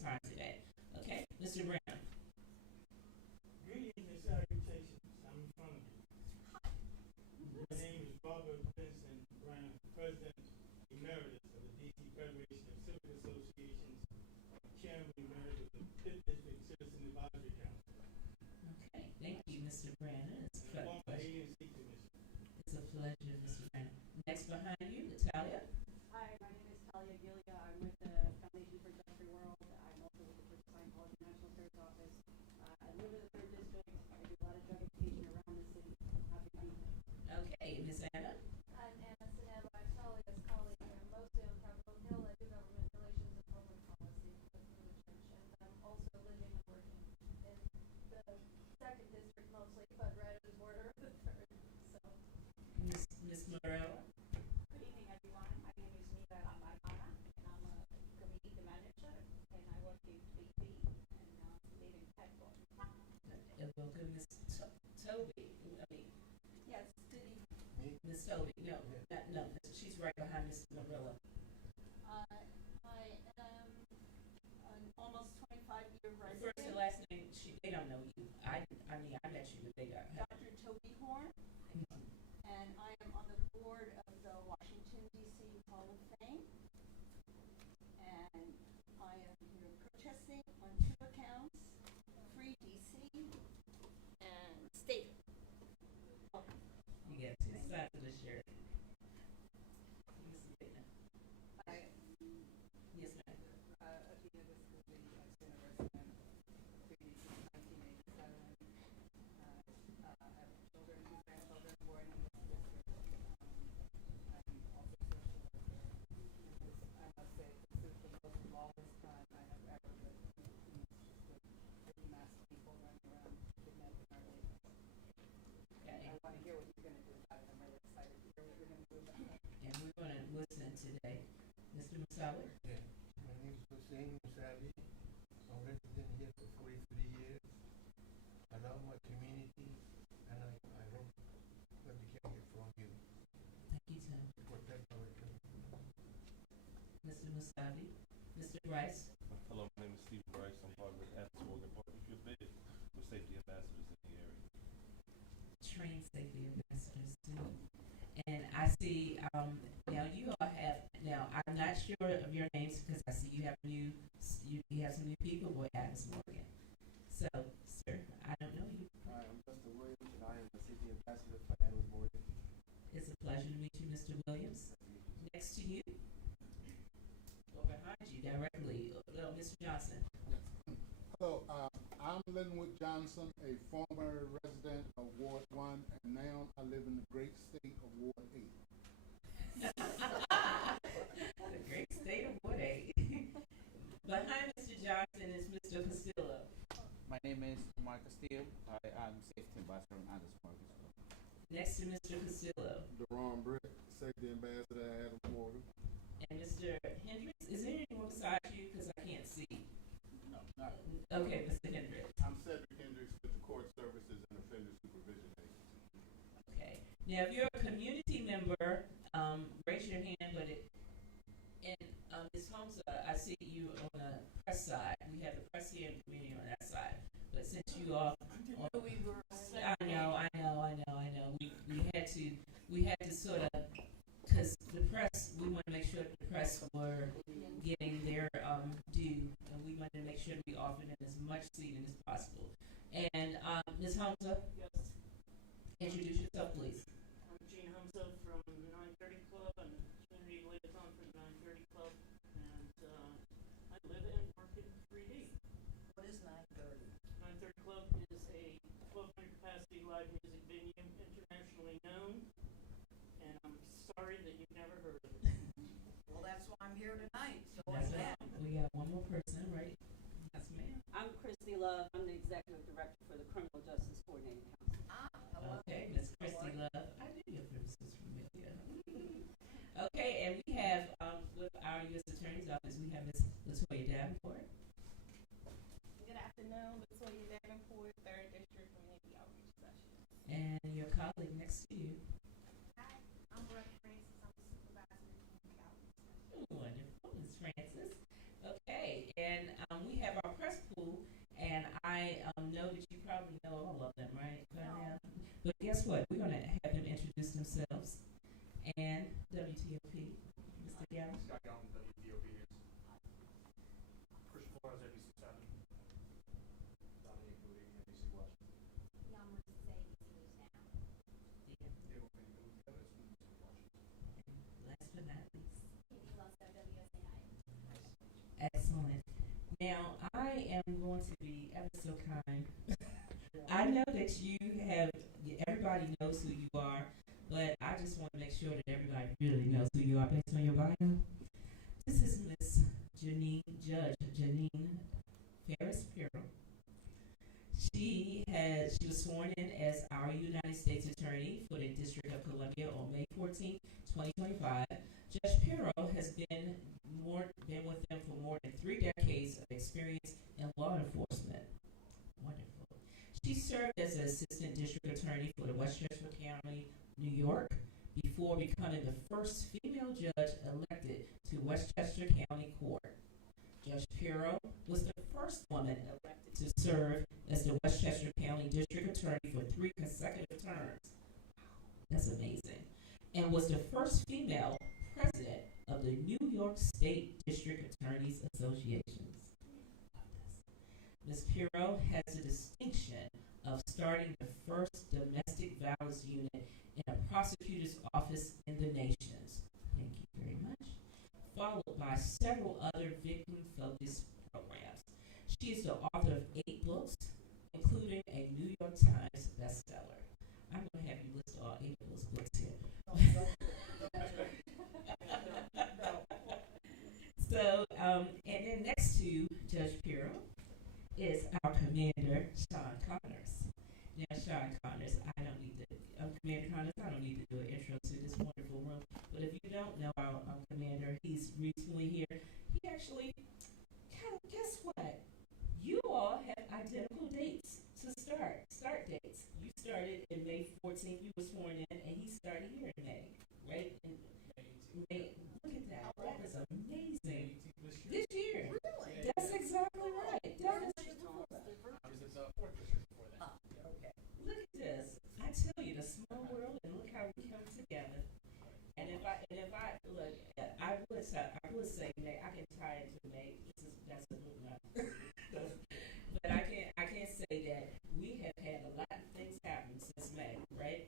time today. Okay, Mr. Brown. Greetings and salutations. I'm in front of you. My name is Robert Vincent Brown, President Emeritus of the D.C. Federation of Civic Associations, Chairman Emeritus of the 5th District Citizen Advisory Council. Okay, thank you, Mr. Brandon. It's a And pleasure. A&C Commission. It's a pleasure, Mr. Brandon. Next behind you, Natalia. Hi, my name is Talia Gilia. I'm with the Foundation for Just Free World. I'm also with the Scientology National Affairs Office. I live in the 3rd District. I do a lot of drug education around the city. Happy to be here. Okay, Miss Anna. I'm Anna Sineva. I'm Talia's colleague. I'm mostly on Capitol Hill. I do government relations and public policy with the church. And I'm also living and working in the 2nd District mostly, but right at the border of the 3rd. So, Miss Morella. Good evening, everyone. My name is Nita Marmara, and I'm a community manager, and I work in 3P and live in Petco. And welcome, Miss Toby. Yes, Diddy. Miss Toby. No, she's right behind Miss Morella. I am an almost 25-year resident. First and last name, they don't know you. I mean, I met you, but they don't. Dr. Toby Horn, and I am on the board of the Washington, D.C. Hall of Fame. And I am here protesting on 2 accounts, Free D.C. and State. You get 2 sides of the shirt. Miss Dana. I Yes, ma'am. Athena, this is the senior resident of 3D since 1987. I have children, 2 grandchildren born in this district. I'm also a social worker. I must say, this is the most lawless time I have ever lived with pretty massive people running around kidnapping our neighbors. Okay. I want to hear what you're going to do about it. I'm really excited to hear what you're going to do about it. And we're going to listen today. Mr. Musawi. Yeah, my name is Hussein Musavi. I'm resident here for 43 years. I love my community, and I hope that we can get from you Thank you, Tim. to protect our community. Mr. Musavi. Mr. Bryce. Hello, my name is Stephen Bryce. I'm part of the Anti-Smoking Partnership bid with safety ambassadors in the area. Train safety ambassadors too. And I see now you all have, now I'm not sure of your names because I see you have you have some new people, boy, Adams Morgan. So, sir, I don't know you. Hi, I'm Justin Williams, and I am the safety ambassador for Adams Morgan. It's a pleasure to meet you, Mr. Williams. Next to you, or behind you directly, Mr. Johnson. Hello, I'm Linwood Johnson, a former resident of Ward 1, and now I live in the great state of Ward 8. The great state of Ward 8. Behind Mr. Johnson is Mr. Castillo. My name is Mark Castillo. I am safety ambassador on Adams Morgan as well. Next to Mr. Castillo. Deron Britt, safety ambassador at Adams Morgan. And Mr. Hendricks, is there anyone beside you? Because I can't see. No, not. Okay, Mr. Hendricks. I'm Cedric Hendricks with the Court Services and Offender Supervision Agency. Okay. Now, if you're a community member, raise your hand. And Ms. Holmes, I see you on the press side. We have the press here and the community on that side. But since you are, We were I know. We had to sort of, because the press, we want to make sure that the press were getting their due, and we wanted to make sure that we offered them as much seating as possible. And Ms. Hamza, Yes, introduce yourself, please. I'm Gene Humza from the 930 Club. I'm community liaison for the 930 Club. And I live and work in 3D. What is 930? 930 Club is a 1,200 capacity live music venue, internationally known. And I'm sorry that you've never heard of it. Well, that's why I'm here tonight. So That's it. We got one more person, right? Yes, ma'am. I'm Christy Love. I'm the executive director for the Criminal Justice Coordinating Council. Okay, Miss Christy Love. I knew your services from India. Okay, and we have with our U.S. Attorney's Office, we have Miss Latoya Davenport. Good afternoon, Latoya Davenport, 3rd District Community Outreach Session. And your colleague next to you. Hi, I'm Brooke Francis. I'm the supervisor of Community Outreach Session. Wonderful, Ms. Francis. Okay, and we guess what? We're going to have them introduce themselves. And WTOP, Mr. Gallo. Scott Galvin, WDOP News. Christian Flores, ABC7. Dominique Moody, NBC Washington. Young Marissa, ABC News Now. Diego Benito Gutierrez, NBC Washington. Last but not least. Katie Lusto, WSAI. Excellent. Now, I am going to be ever so kind. I know that you have, everybody knows who you are, but I just want to make sure that everybody really knows who you are based on your bio. This is Miss Judge Jeanine Pirro. She was sworn in as our United States Attorney for the District of Columbia on May 14, 2025. Judge Piro has been with them for more than 3 decades of experience in law enforcement. Wonderful. She served as an assistant district attorney for the Westchester County, New York, before becoming the first female judge elected to Westchester County Court. Judge Piro was the first woman elected to serve as the Westchester County District Attorney for 3 consecutive terms. That's amazing. And was the first female president of the New York State District Attorneys Associations. Ms. Piro has the distinction of starting the first domestic violence unit in a prosecutor's office in the nations. Thank you very much. Followed by several other victim-focused programs. She is the author of 8 books, including a New York Times bestseller. I'm going to have you list all 8 of those books here. So, and then next to Judge Piro is our Commander, Sean Connors. Now, Sean Connors, Commander Connors, I don't need to do an intro to this wonderful room, but if you don't know our Commander, he's recently here. He actually, guess what? You all have identical dates to start dates. You started in May 14th, you were sworn in, and he started here in May, right? In May. Look at that. That is amazing. This year. Really? That's exactly right. That is okay. Look at this. I tell you, the small world, and look how we come together. And if I look, I would say May. I can tie it to May. That's a good one. But I can't say that we have had a lot of things happen since May, right?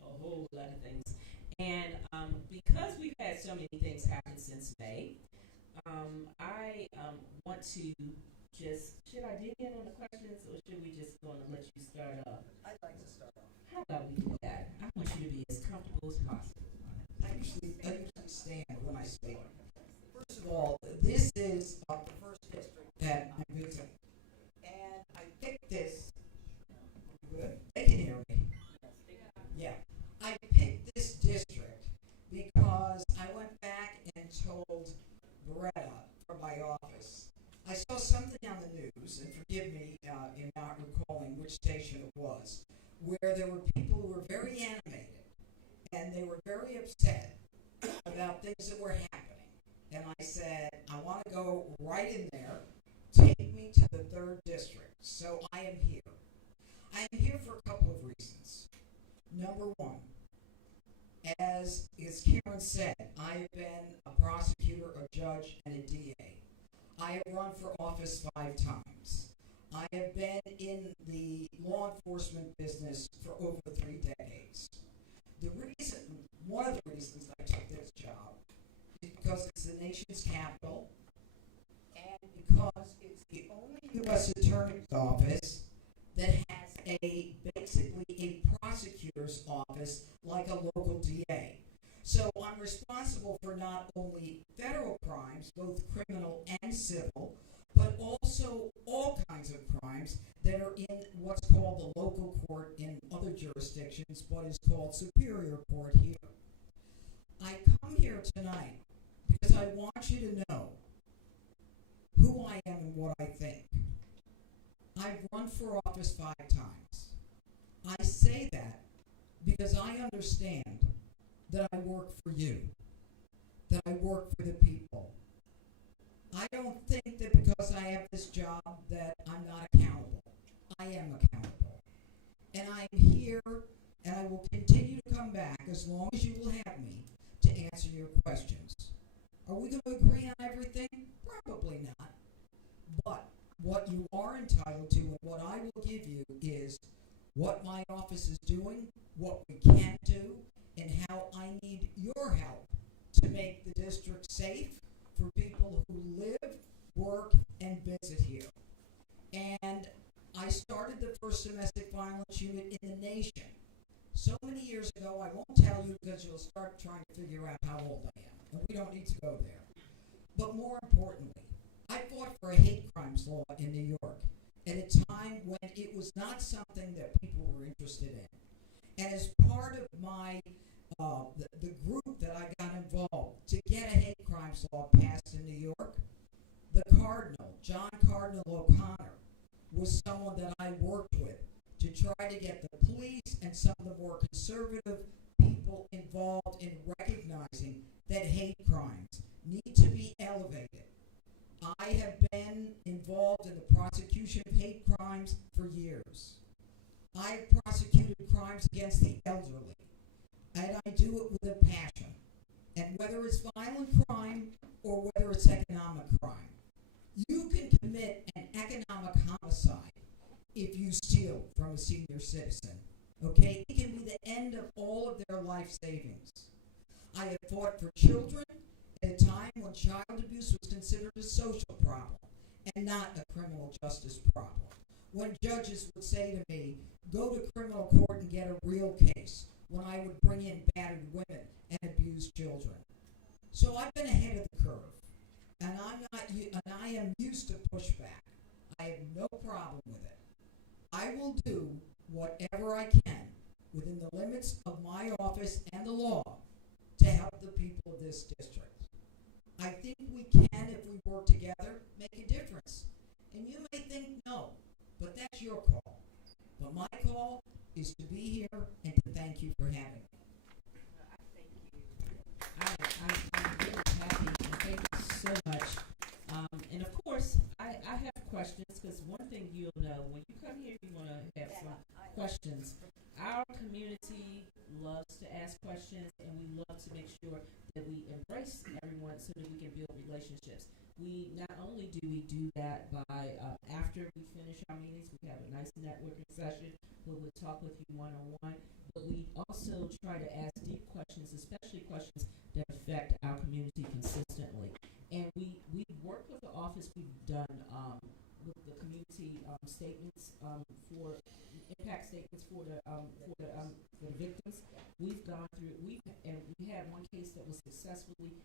A whole lot of things. And because we've had so many things happen since May, I want to should I dig in on the questions, or should we just go and let you start off? I'd like to start off. How about we do that? I want you to be as comfortable as possible. I usually stand when I speak. First of all, this is the first district that I'm visiting. And I picked this. Good. They can hear me. Yeah. I picked this district because I went back and told Beretta from my office. I saw something on the news, and forgive me in not recalling which station it was, where there were people who were very animated, and they were very upset about things that were happening. And I said, I want to go right in there, take me to the 3rd district. So I am here. I am here for a couple of reasons. Number one, as Karen said, I have been a prosecutor, a judge, and a DA. I have run for office 5 times. I have been in the law enforcement business for over 3 decades. One of the reasons I took this job is because it's the nation's capital, and because it's the only U.S. Attorney's office that has basically a prosecutor's office like a local DA. So I'm responsible for not only federal crimes, both criminal and civil, but also all kinds of crimes that are in what's called the local court in other jurisdictions, what is called superior court here. I come here tonight because I want you to know who I am and what I think. I've run for office 5 times. I say that because I understand that I work for you, that I work for the people. I don't think that because I have this job that I'm not accountable. I am accountable. And I'm here I will continue to come back as long as you will have me to answer your questions. Are we going to agree on everything? Probably not. But what you are entitled to and what I will give you is what my office is doing, what we can do, and how I need your help to make the district safe for people who live, work, and visit here. And I started the first domestic violence unit in the nation so many years ago. I won't tell you because you'll start trying to figure out how old I am, and we don't need to go there. But more importantly, I fought for a hate crimes law in New York at a time when it was not something that people were interested in. And as part of my the group that I got involved to get a hate crimes law passed in New York, the Cardinal, John Cardinal O'Connor, was someone that I worked with to try to get the police and some of the more conservative people involved in recognizing that hate crimes need to be elevated. I have been involved in the prosecution of hate crimes for years. I have prosecuted crimes against the elderly, and I do it with a passion. And whether it's violent crime or whether it's economic crime, you can commit an economic homicide if you steal from a senior citizen. Okay? It can be the end of all of their life savings. I have fought for children at a time when child abuse was considered a social problem and not a criminal justice problem. When judges would say to me, go to criminal court and get a real case, when I would bring in battered women and abused children. So I've been ahead of the curve, and I am used to pushback. I have no problem with it. I will do whatever I can within the limits of my office and the law to help the people of this district. I think we can, if we work together, make a difference. And you may think no, but that's your call. But my call is to be here and to thank you for having me. I'm really happy, and thank you so much. And of course, I have questions, because one thing you'll know, when you come here, you want to have some questions. Our community loves to ask questions, and we love to make sure that we embrace everyone so that we can build relationships. We not only do we do that by, after we finish our meetings, we have a nice networking session where we'll talk with you one-on-one, but we also try to ask deep questions, especially questions that affect our community consistently. And we work with the office. We've done with the community statements for impact statements for the victims. We've gone through. We had one case that was successfully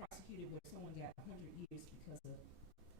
prosecuted where someone got 100 years because of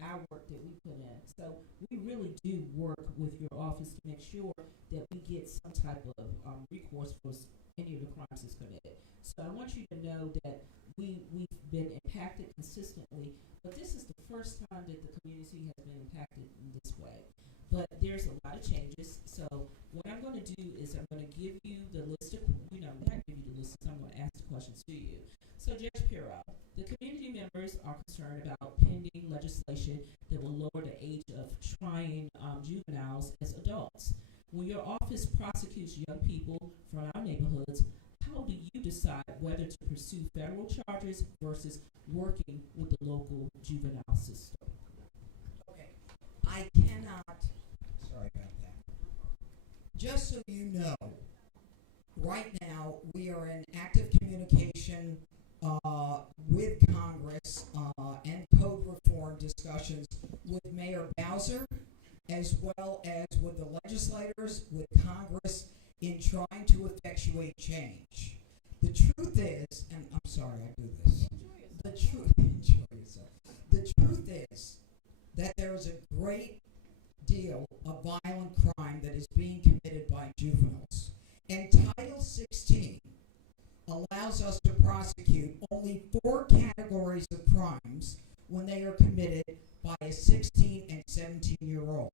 our work that we put in. So we really do work with your office to make sure that we get some type of recourse for any of the crimes that's committed. So I want you to know that we've been impacted consistently, but this is the first time that the community has been impacted in this way. But there's a lot of changes. So what I'm going to do is I'm going to give you the list of, not give you the list, I'm going to ask the questions to you. So Judge Piro, the community members are concerned about pending legislation that will lower the age of trying juveniles as adults. When your office prosecutes young people from our neighborhoods, how do you decide whether to pursue federal charges versus working with the local juvenile system? Okay, I cannot, sorry about that. Just so you know, right now we are in active communication with Congress and code reform discussions with Mayor Bowser, as well as with the legislators, with Congress, in trying to effectuate change. The truth is, and I'm sorry I do this. The truth is that there is a great deal of violent crime that is being committed by juveniles. And Title 16 allows us to prosecute only 4 categories of crimes when they are committed by a 16 and 17-year-old.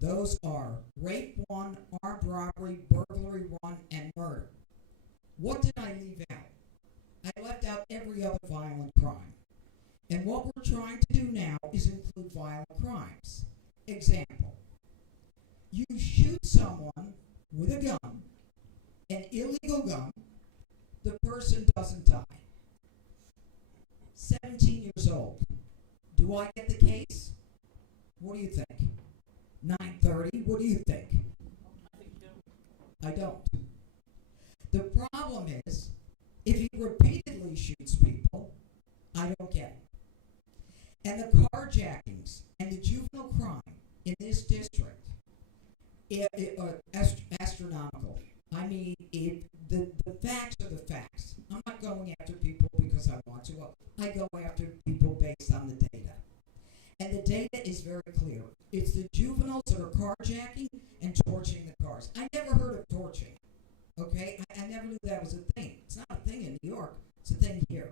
Those are rape 1, armed robbery, burglary 1, and murder. What did I leave out? I left out every other violent crime. And what we're trying to do now is include violent crimes. Example, you shoot someone with a gun illegal gun, the person doesn't die. 17 years old. Do I get the case? What do you think? 9:30? What do you think? I don't. The problem is, if he repeatedly shoots people, I don't get it. And the carjackings and the juvenile crime in this district are astronomical. I mean, the facts are the facts. I'm not going after people because I want to. I go after people based on the data. And the data is very clear. It's the juveniles that are carjacking and torching the cars. I never heard of torching. Okay? I never knew that was a thing. It's not a thing in New York. It's a thing here.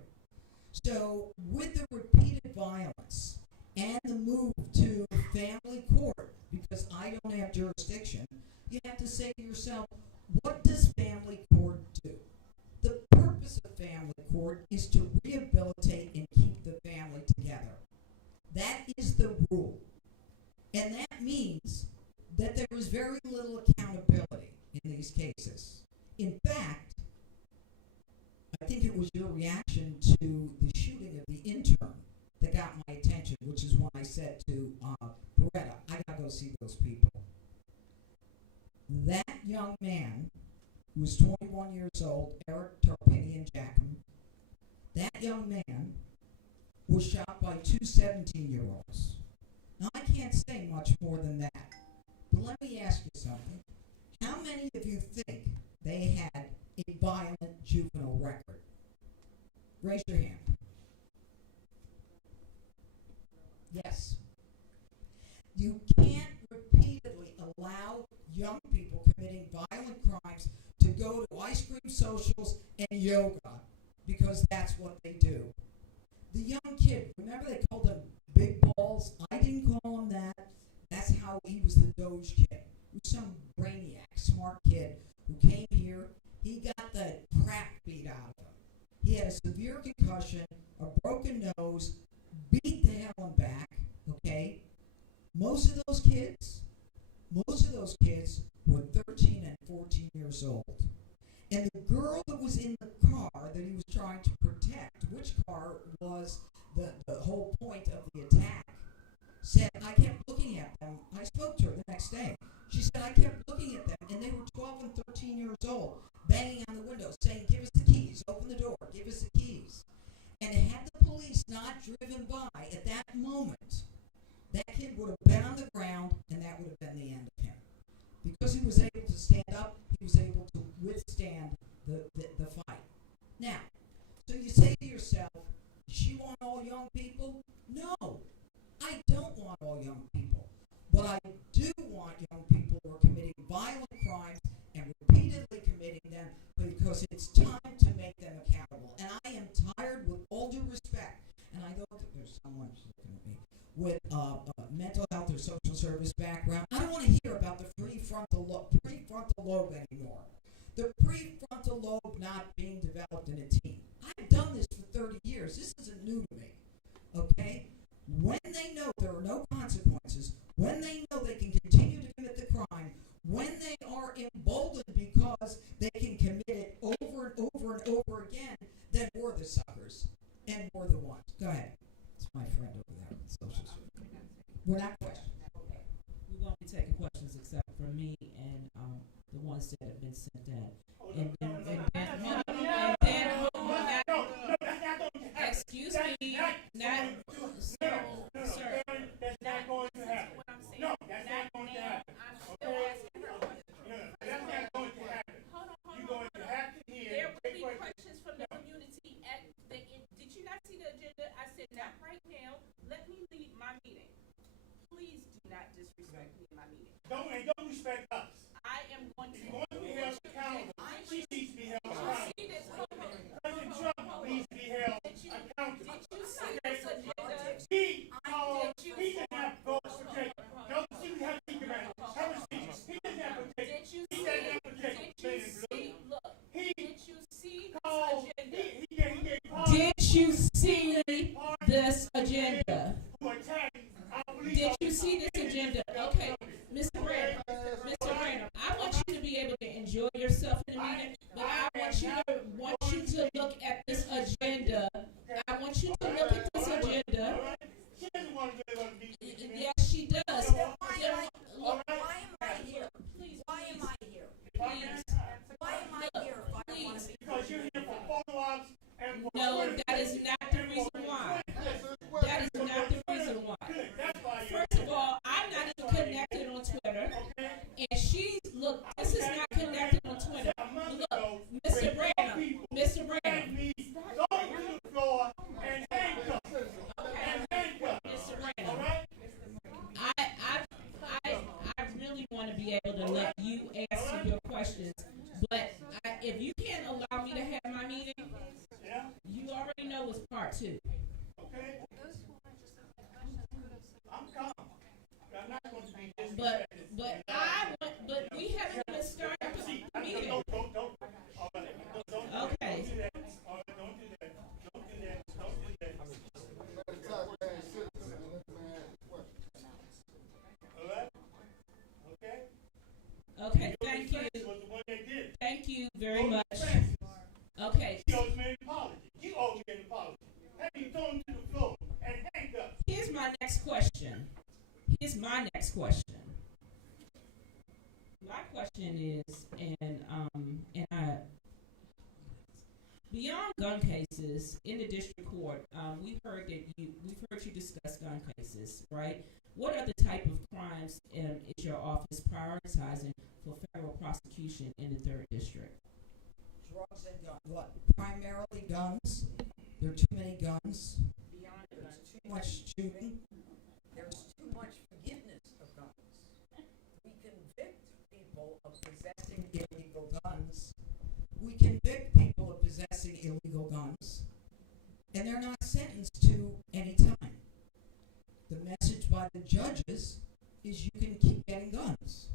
So with the repeated violence and the move to family court, because I don't have jurisdiction, you have to say to yourself, what does family court do? The purpose of family court is to rehabilitate and keep the family together. That is the rule. And that means that there is very little accountability in these cases. In fact, I think it was your reaction to the shooting of the intern that got my attention, which is when I said to Beretta, I gotta go see those people. That young man, who was 21 years old, Eric Tarpinian Jackham, that young man was shot by two 17-year-olds. Now, I can't say much more than that, but let me ask you something. How many of you think they had a violent juvenile record? Raise your hand. Yes. You can't repeatedly allow young people committing violent crimes to go to ice cream socials and yoga because that's what they do. The young kid, remember they called him Big Balls? I didn't call him that. That's how he was the Doge kid. He was some brainiac, smart kid who came here. He got the crap beat out of him. He had a severe concussion, a broken nose, beat the hell and back, okay? Most of those kids were 13 and 14 years old. And the girl that was in the car that he was trying to protect, which car was the whole point of the attack, said, I kept looking at them. I spoke to her the next day. She said, I kept looking at them, and they were 12 and 13 years old, banging on the window, saying, give us the keys, open the door, give us the keys. And had the police not driven by at that moment, that kid would have been on the ground, and that would have been the end of him. Because he was able to stand up, he was able to withstand the fight. Now, so you say to yourself, does she want all young people? No, I don't want all young people. But I do want young people who are committing violent crimes and repeatedly committing them because it's time to make them accountable. And I am tired, with all due respect, and I know that there's someone looking at me, with mental health or social service background. I don't want to hear about the prefrontal lobe anymore. The prefrontal lobe not being developed in a teen. I've done this for 30 years. This isn't new to me. Okay? When they know there are no consequences, when they know they can continue to commit the crime, when they are emboldened because they can commit it over and over and over again, then we're the suckers and we're the ones. Go ahead. It's my friend over there with social service. We're not questioning. Okay. We won't be taking questions except for me and the ones that have been sent in. Excuse me, not, sir, that's not going to happen. No, that's not going to happen. Okay? That's not going to happen. You're going to have to hear. There will be questions from the community at the end. Did you not see the agenda? I said, not right now. Let me lead my meeting. Please do not disrespect me in my meeting. Don't respect us. I am going to. She's going to be held accountable. She needs to be held accountable. See this? President Trump needs to be held accountable. Did you see this agenda? He didn't have votes for Jacob. Don't see we have to think about it. Have a seat. He didn't have to take. Did you He see? didn't have to take. Did you see? Look. He Did you see this called. agenda? He gave Did you see this agenda? who attacked our police Did you officers. see this agenda? Okay, Mr. Brandon, I want you to be able to enjoy yourself in the meeting, but too. Okay? Those who want to submit questions could have submitted. I'm calm. I'm not going to be But disrespected. but we haven't even started the See, meeting. don't. All right, don't. Okay. Don't do that. All right, don't do that. Don't do that. Don't do that. Let the taxpaying citizen, let the man ask the question. All right? Okay? Okay, thank you. Francis was the one that did it. Thank you very Logan much. Francis. Okay, He owes me an apology. You owe me an apology. Have you thrown to the floor and handcuffed? here's my next question. My question is, and I, beyond gun cases in the district court, we've heard you discuss gun cases, right? What other type of crimes is your office prioritizing for federal prosecution in the 3rd District? Drugs and guns. What? Primarily guns. There are too many guns. Beyond the There's too much shooting. There's too much forgiveness of guns. We convict people of possessing illegal guns. And they're not sentenced to any time. The message by the judges is you can keep getting guns.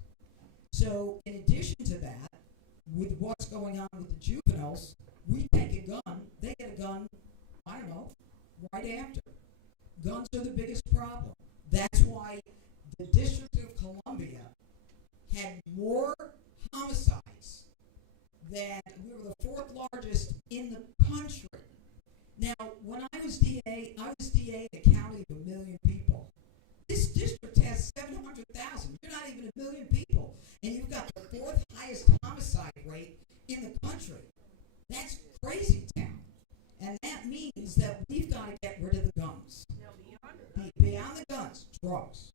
So in addition to that, with what's going on with the juveniles, we take a gun, they get a gun, I don't know, right after. Guns are the biggest problem. That's why the District of Columbia had more homicides than, we were the 4th largest in the country. Now, when I was DA in a county of 1 million people. This district has 700,000. You're not even 1 million people. And you've got the 4th highest homicide rate in the country. That's crazy town. And that means that we've got to get rid of the guns. Now, Beyond the guns, drugs.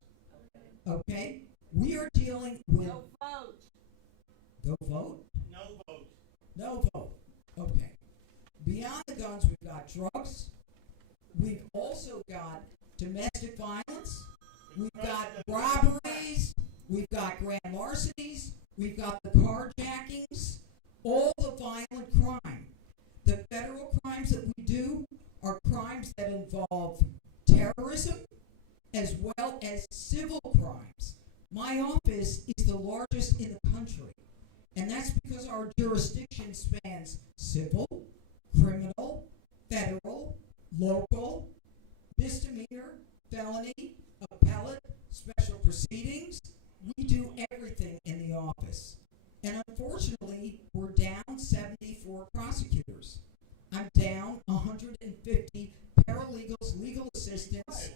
Okay? We are dealing with... no vote. Go vote? No vote. No vote. Okay. Beyond the guns, we've got drugs. We've also got domestic violence. We've got robberies. We've got grand larcenies. We've got the carjackings. All the violent crime. The federal crimes that we do are crimes that involve terrorism as well as civil crimes. My office is the largest in the country. And that's because our jurisdiction spans civil, criminal, federal, local, misdemeanor, felony, appellate, special proceedings. We do everything in the office. And unfortunately, we're down 74 prosecutors. I'm down 150 paralegals, legal assistants,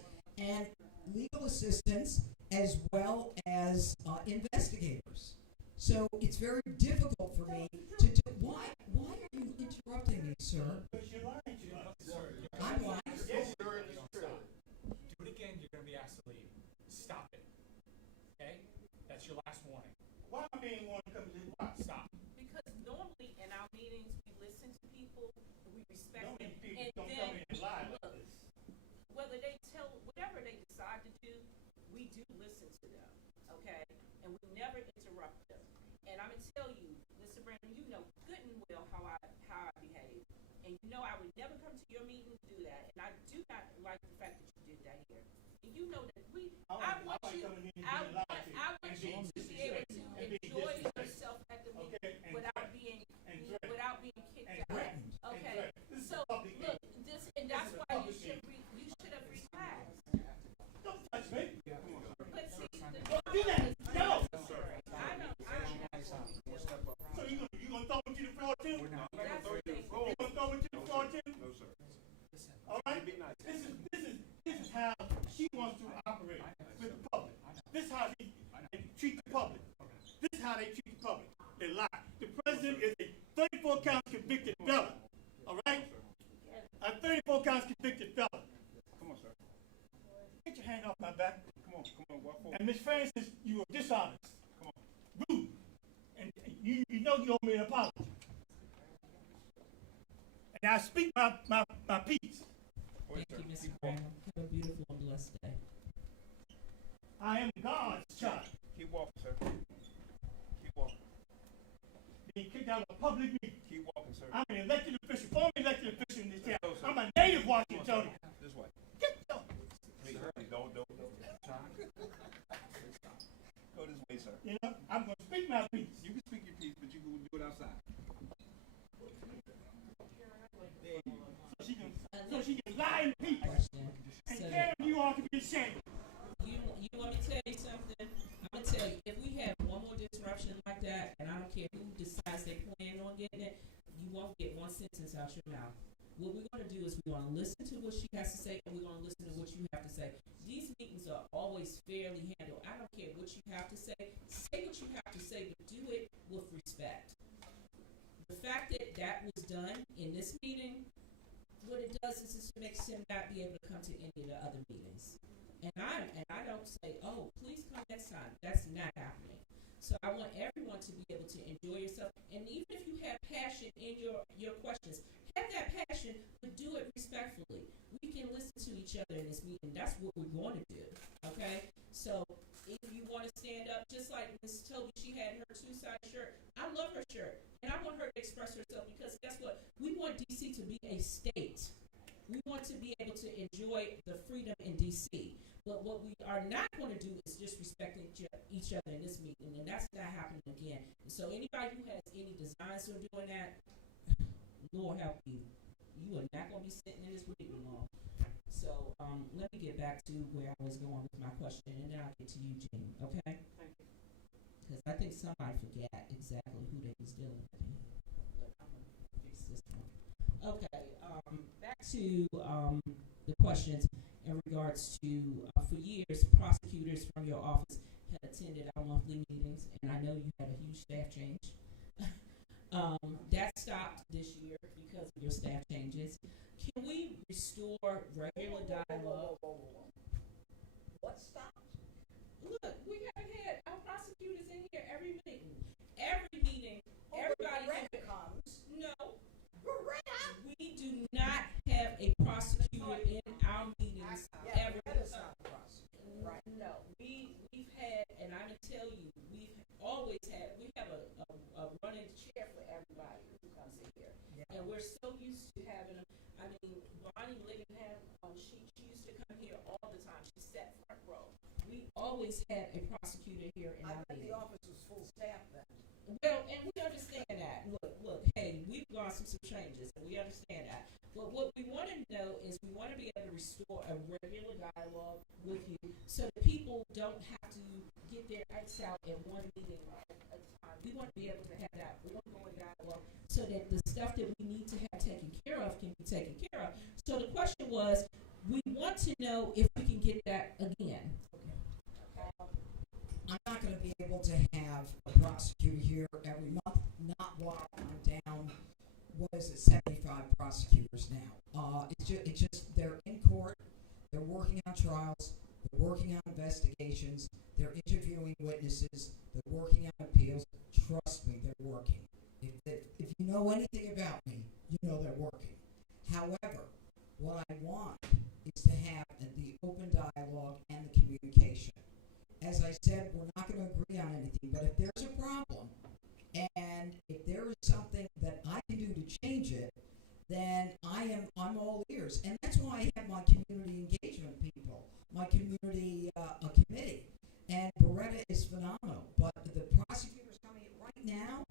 as well as investigators. So it's very difficult for me to do. Why are you interrupting me, sir? Because you're lying to us. I'm lying. Yes, Do it again, you're going to be asked to leave. Stop it. Okay? That's your last warning. why am I being one to come to this? Why? Stop. Because normally in our meetings, we listen to people, we respect No, them, these people and don't then, come in and lie look, like this. whether they tell, whatever they decide to do, we do listen to them, okay? And we never interrupt them. And I'm gonna tell you, Mr. Brandon, you know good and well how I behave. And you know I would never come to your meeting and do that. And I do not like the fact that you did that here. And you know that I want you to be able to enjoy yourself at the meeting without being kicked out. Okay. So look, that's why you should have repassed. Don't touch me. But see, Don't do that. No. I know. So you gonna throw me to the floor too? We're not. That's what they You gonna throw me to the floor too? No, sir. All right. Be nice. This is how she wants to operate with the public. This is how they treat the public. This is how they treat the public. They lie. The president is a 34 counts convicted felon. All right. A 34 counts convicted felon. Come on, sir. Get your hand off my back. Come on, walk forward. And Ms. Francis, you are dishonest. Come on. Rude. And you know you owe me an apology. And I speak my piece. Thank you, Mr. Brandon. Have a beautiful and blessed day. I am God's child. Keep walking, sir. Keep walking. Being kicked out of a public meeting. Keep walking, sir. I'm an elected official, former elected official in this town. No, sir. I'm a native Washington. like that, and I don't care who decides they plan on getting it, you won't get one sentence out your mouth. What we're going to do is we're going to listen to what she has to say, and we're going to listen to what you have to say. These meetings are always fairly handled. I don't care what you have to say. Say what you have to say, but do it with respect. The fact that that was done in this meeting, what it does is it makes him not be able to come to any of the other meetings. And I don't say, oh, please come next time. That's not happening. So I want everyone to be able to enjoy yourself. And even if you have passion in your questions, have that passion, but do it respectfully. We can listen to each other in this meeting. That's what we're going to do. Okay? So if you want to stand up, just like Ms. Toby, she had her two-sided shirt. I love her shirt. And I want her to express herself because guess what? We want D.C. to be a state. We want to be able to enjoy the freedom in D.C. But what we are not going to do is disrespect each other in this meeting, and that's not happening again. And so anybody who has any designs on doing that, Lord help you. You are not going to be sitting in this meeting long. So let me get back to where I was going with my question, and then I'll get to you, Jean, okay? Thank you. Because I think somebody forgot exactly who they was dealing with. But I'm going to fix this one. Okay, back to the questions in regards to, for years, prosecutors from your office had attended our monthly meetings, and I know you had a huge staff change. That stopped this year because of your staff changes. Can we restore regular dialogue? What stopped? Look, we haven't had our prosecutors in here every meeting. Every meeting, everybody comes. No. Beretta? We do not have a prosecutor in our meetings every Beretta's not a prosecutor, right? No. We've had, and I can tell you, we've always had, we have a running chair for everybody who comes in here. Yeah. And we're so used to having them. I mean, Bonnie Livingham, she used to come here all the time. She sat front row. We always had a prosecutor here in our meeting. The office was full staff then. Well, and we understand that. Look, hey, we've gone through some changes, and we understand that. But what we want to know is we want to be able to restore a regular dialogue with you so that people don't have to get their acts out in one meeting at a time. We want to be able to have that ongoing dialogue so that the stuff that we need to have taken care of can be taken care of. So the question was, we want to know if we can get that again. I'm not going to be able to have a prosecutor here every month, not while I'm down, 75 prosecutors now. It's just they're in court, they're working on trials, they're working on investigations, they're interviewing witnesses, they're working on appeals. Trust me, they're working. If you know anything about me, you know they're working. However, what I want is to have the open dialogue and the communication. As I said, we're not going to agree on anything, but if there's a problem, and if there is something that I can do to change it, then I'm all ears. And that's why I have my community engagement people, my community committee. And Beretta is phenomenal. But the prosecutors coming in right now,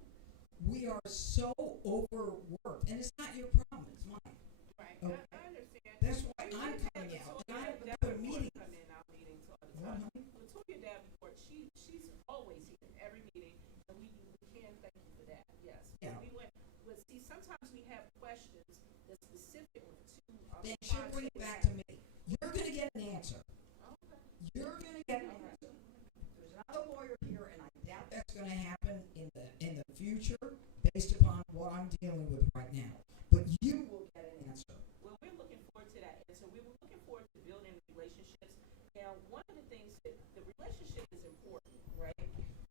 we are so overworked. And it's not your problem, it's mine. Right. Okay. I understand. That's why I'm coming out. And I have another meeting. Come in our meetings all the time. Latoya Davenport, she's always here in every meeting, and we can thank you for that. Yes. Yeah. But see, sometimes we have questions that's specific to. Then she'll bring it back to me. You're going to get an answer. Okay. You're going to get an answer. There's another lawyer here, and I doubt that's going to happen in the future based upon what I'm dealing with right now. But you will get an answer. Well, we're looking forward to that answer. We were looking forward to building relationships. Now, one of the things that the relationship is important, right?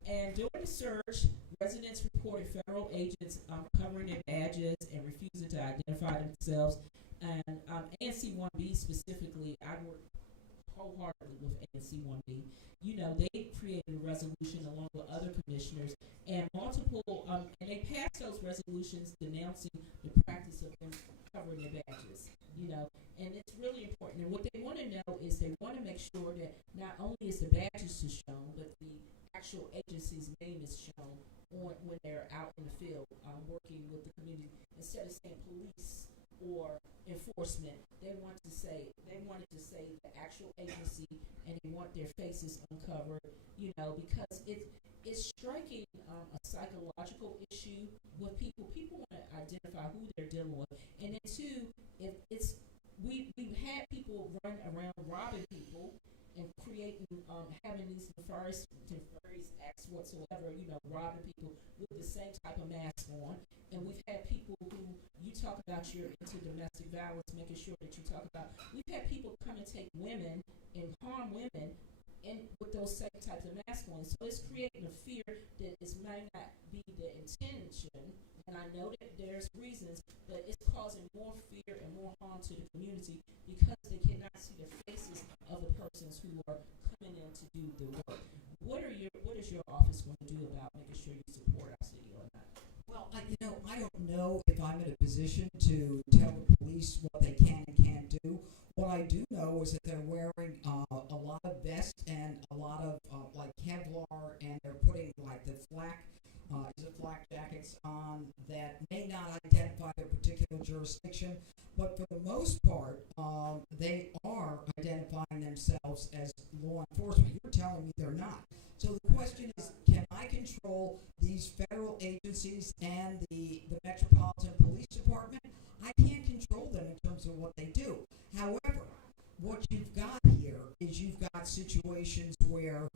And during the search, residents reported federal agents covering their badges and refusing to identify themselves. And ANC 1B specifically, I work wholeheartedly with ANC 1B. You know, they created a resolution along with other commissioners and multiple, and they passed those resolutions denouncing the practice of them covering their badges. You know, and it's really important. And what they want to know is they want to make sure that not only is the badges shown, but the actual agency's name is shown on when they're out in the field working with the community. Instead of saying police or enforcement, they wanted to say the actual agency, and they want their faces uncovered. You know, because it's striking a psychological issue with people. People want to identify who they're dealing with, and then two, if it's we've had people run around robbing people and creating having these nefarious acts whatsoever, robbing people with the same type of mask on. And we've had people who you talk about you're into domestic violence, making sure that you talk about. We've had people come and take women and harm women and with those same types of masks on. So it's creating a fear that it might not be the intention, and I know that there's reasons, but it's causing more fear and more harm to the community because they cannot see the faces of the persons who are coming in to do the work. What is your office going to do about making sure you support our city or not? Well, I don't know if I'm in a position to tell the police what they can and can't do. What I do know is that they're wearing a lot of vests and a lot of like Kevlar, and they're putting like the flak jackets on that may not identify their particular jurisdiction, but for the most part, they are identifying themselves as law enforcement. You're telling me they're not. So the question is, can I control these federal agencies and the Metropolitan Police Department? I can't control them in terms of what they do. However, what you've got here is you've got situations where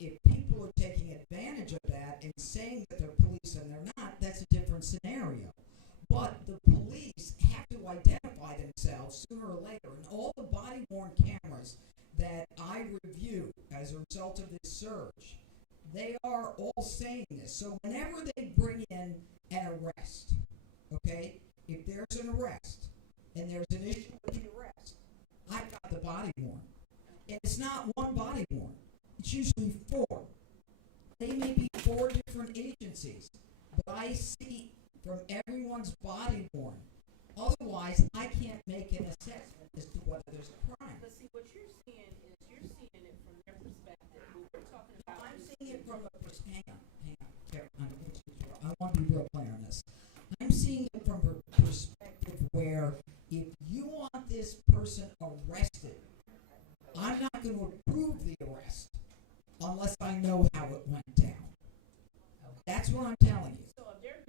if people are taking advantage of that and saying that they're police and they're not, that's a different scenario. But the police have to identify themselves sooner or later, and all the body-worn cameras that I review as a result of this surge, they are all saying this. So whenever they bring in an arrest, okay, if there's an arrest and there's an issue with the arrest, I've got the body worn. And it's not one body worn. It's usually four. They may be four different agencies, but I see from everyone's body worn. Otherwise, I can't make an assessment as to whether there's a crime. But see, what you're seeing is you're seeing it from their perspective. We're talking about. I'm seeing it from a perspective. Hang on. I want to be real clear on this. I'm seeing it from a perspective where if you want this person arrested, I'm not going to approve the arrest unless I know how it went down. That's what I'm telling you. So if they're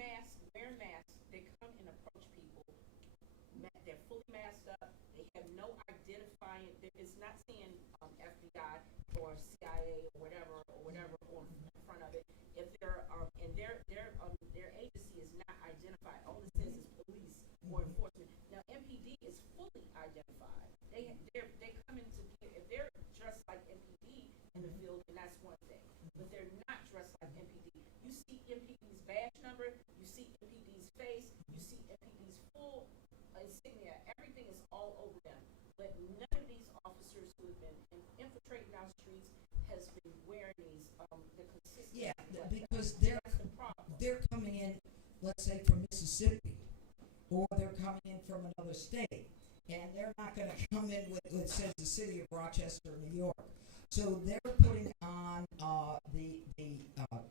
wearing masks, they come and approach people. They're fully masked up. They have no identifying. It's not saying FBI or CIA or whatever on in front of it. If they're and their agency is not identified. All it says is police or enforcement. Now MPD is fully identified. They come into if they're dressed like MPD in the field, and that's one thing. But they're not dressed like MPD. You see MPD's badge number, you see MPD's face, you see MPD's full insignia. Everything is all over them. But none of these officers who have been infiltrating our streets has been wearing these the consistent. Yeah, because they're coming in, let's say from Mississippi, or they're coming in from another state, and they're not going to come in with it says the city of Rochester, New York. So they're putting on the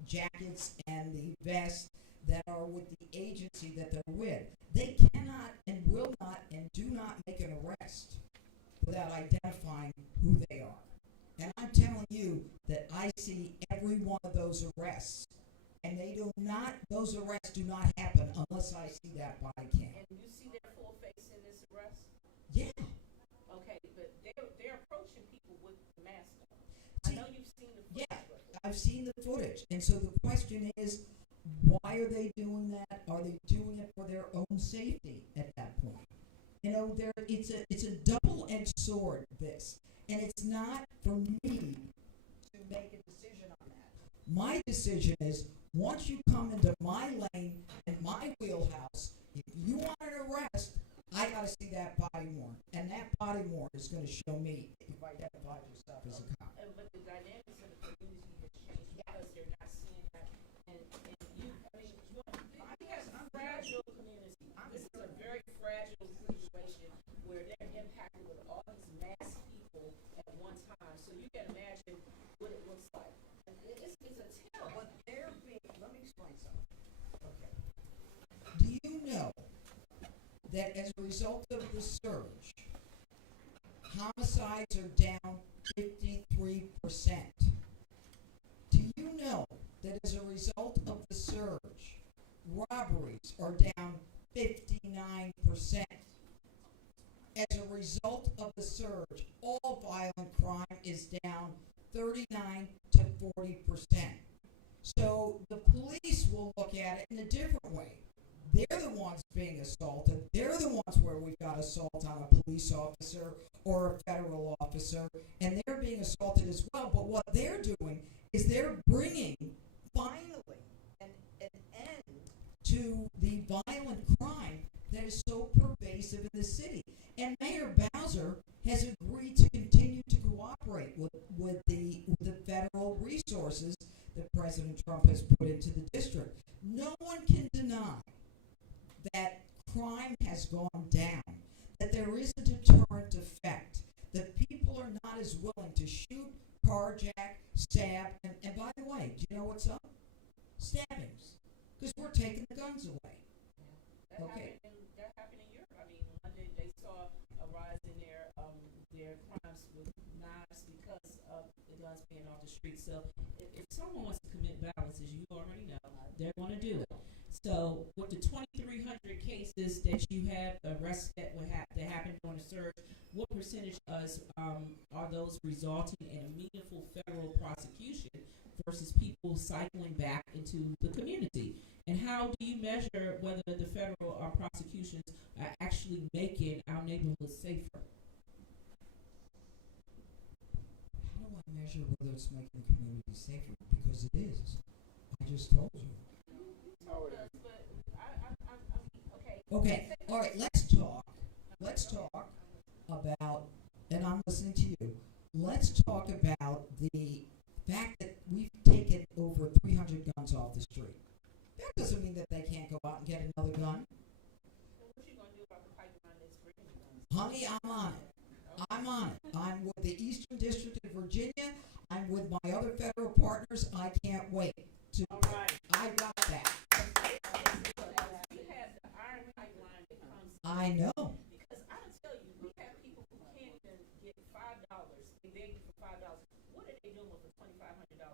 jackets and the vests that are with the agency that they're with. They cannot and will not and do not make an arrest without identifying who they are. And I'm telling you that I see every one of those arrests, and those arrests do not happen unless I see that body cam. And you see their full face in this arrest? Yeah. Okay, but they're approaching people with the mask on. See, I know you've seen the footage. Yeah, I've seen the footage. And so the question is, why are they doing that? Are they doing it for their own safety at that point? It's a double-edged sword, this. And it's not for me to make a decision on that. My decision is, once you come into my lane and my wheelhouse, if you want an arrest, I got to see that body worn. And that body worn is going to show me if you've identified yourself as a cop. But the dynamics of the community has changed because they're not seeing that. And you have a fragile community. This is a very fragile situation where they're impacted with all these mass people at one time. So you can imagine what it looks like. It's a terror. But let me explain something. Okay. Do you know that as a result of the surge, homicides are down 53%? Do you know robberies are down 59%. As a result of the surge, all violent crime is down 39 to 40%. So the police will look at it in a different way. They're the ones being assaulted. They're the ones where we've got assault on a police officer or a federal officer, and they're being assaulted as well. But what they're doing is they're bringing, finally, an end to the violent crime that is so pervasive in the city. And Mayor Bowser has agreed to continue to cooperate with the federal resources that President Trump has put into the district. No one can deny that crime has gone down, that there is a deterrent effect, that people are not as willing to shoot, carjack, stab, and by the way, do you know what's up? Stabbings. Because we're taking the guns away. That happened in Europe. I mean, in London, they saw a rise in their crimes with knives because of the guns being off the street. So if someone wants to commit violence, as you already know, they're going to do it. So with the 2,300 cases that you have arrests that happened during the surge, what percentage are those resulting in a meaningful federal prosecution versus people cycling back into the community? And how do you measure whether the federal prosecutions are actually making our neighborhoods safer? How do I measure whether it's making the community safer? Because it is. I just told you. Okay, all right, let's talk about, and I'm listening to you, let's talk about the fact that we've taken over 300 guns off the street. That doesn't mean that they can't go out and get another gun. What you going to do about the pipeline that's bringing guns? Honey, I'm on it. I'm with the Eastern District of Virginia. I'm with my other federal partners. I can't wait. All right. I got that. We have the iron pipeline that comes. I know. Because I don't tell you, we have people who can't even get $5. They beg you for $5. What are they doing with a $2,500 gun?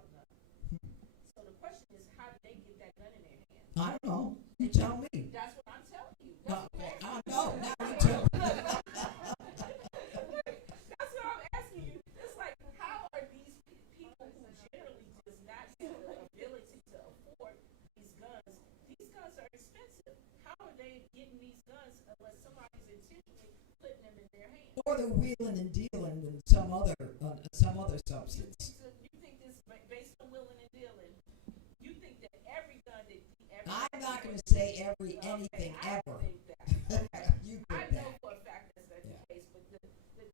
So the question is, how do they get that gun in their hands? I don't know. You tell me. That's what I'm telling you. I know. Now you tell me. That's what I'm asking you. It's like, how are these people who generally does not have the ability to afford these guns? These guns are expensive. How are they getting these guns unless somebody's intentionally putting them in their hands? Or they're wheeling and dealing with some other substance. You think this based on wheeling and dealing? You think that every gun that I'm not going to say anything ever. You I did know that. for a fact that's the case, but the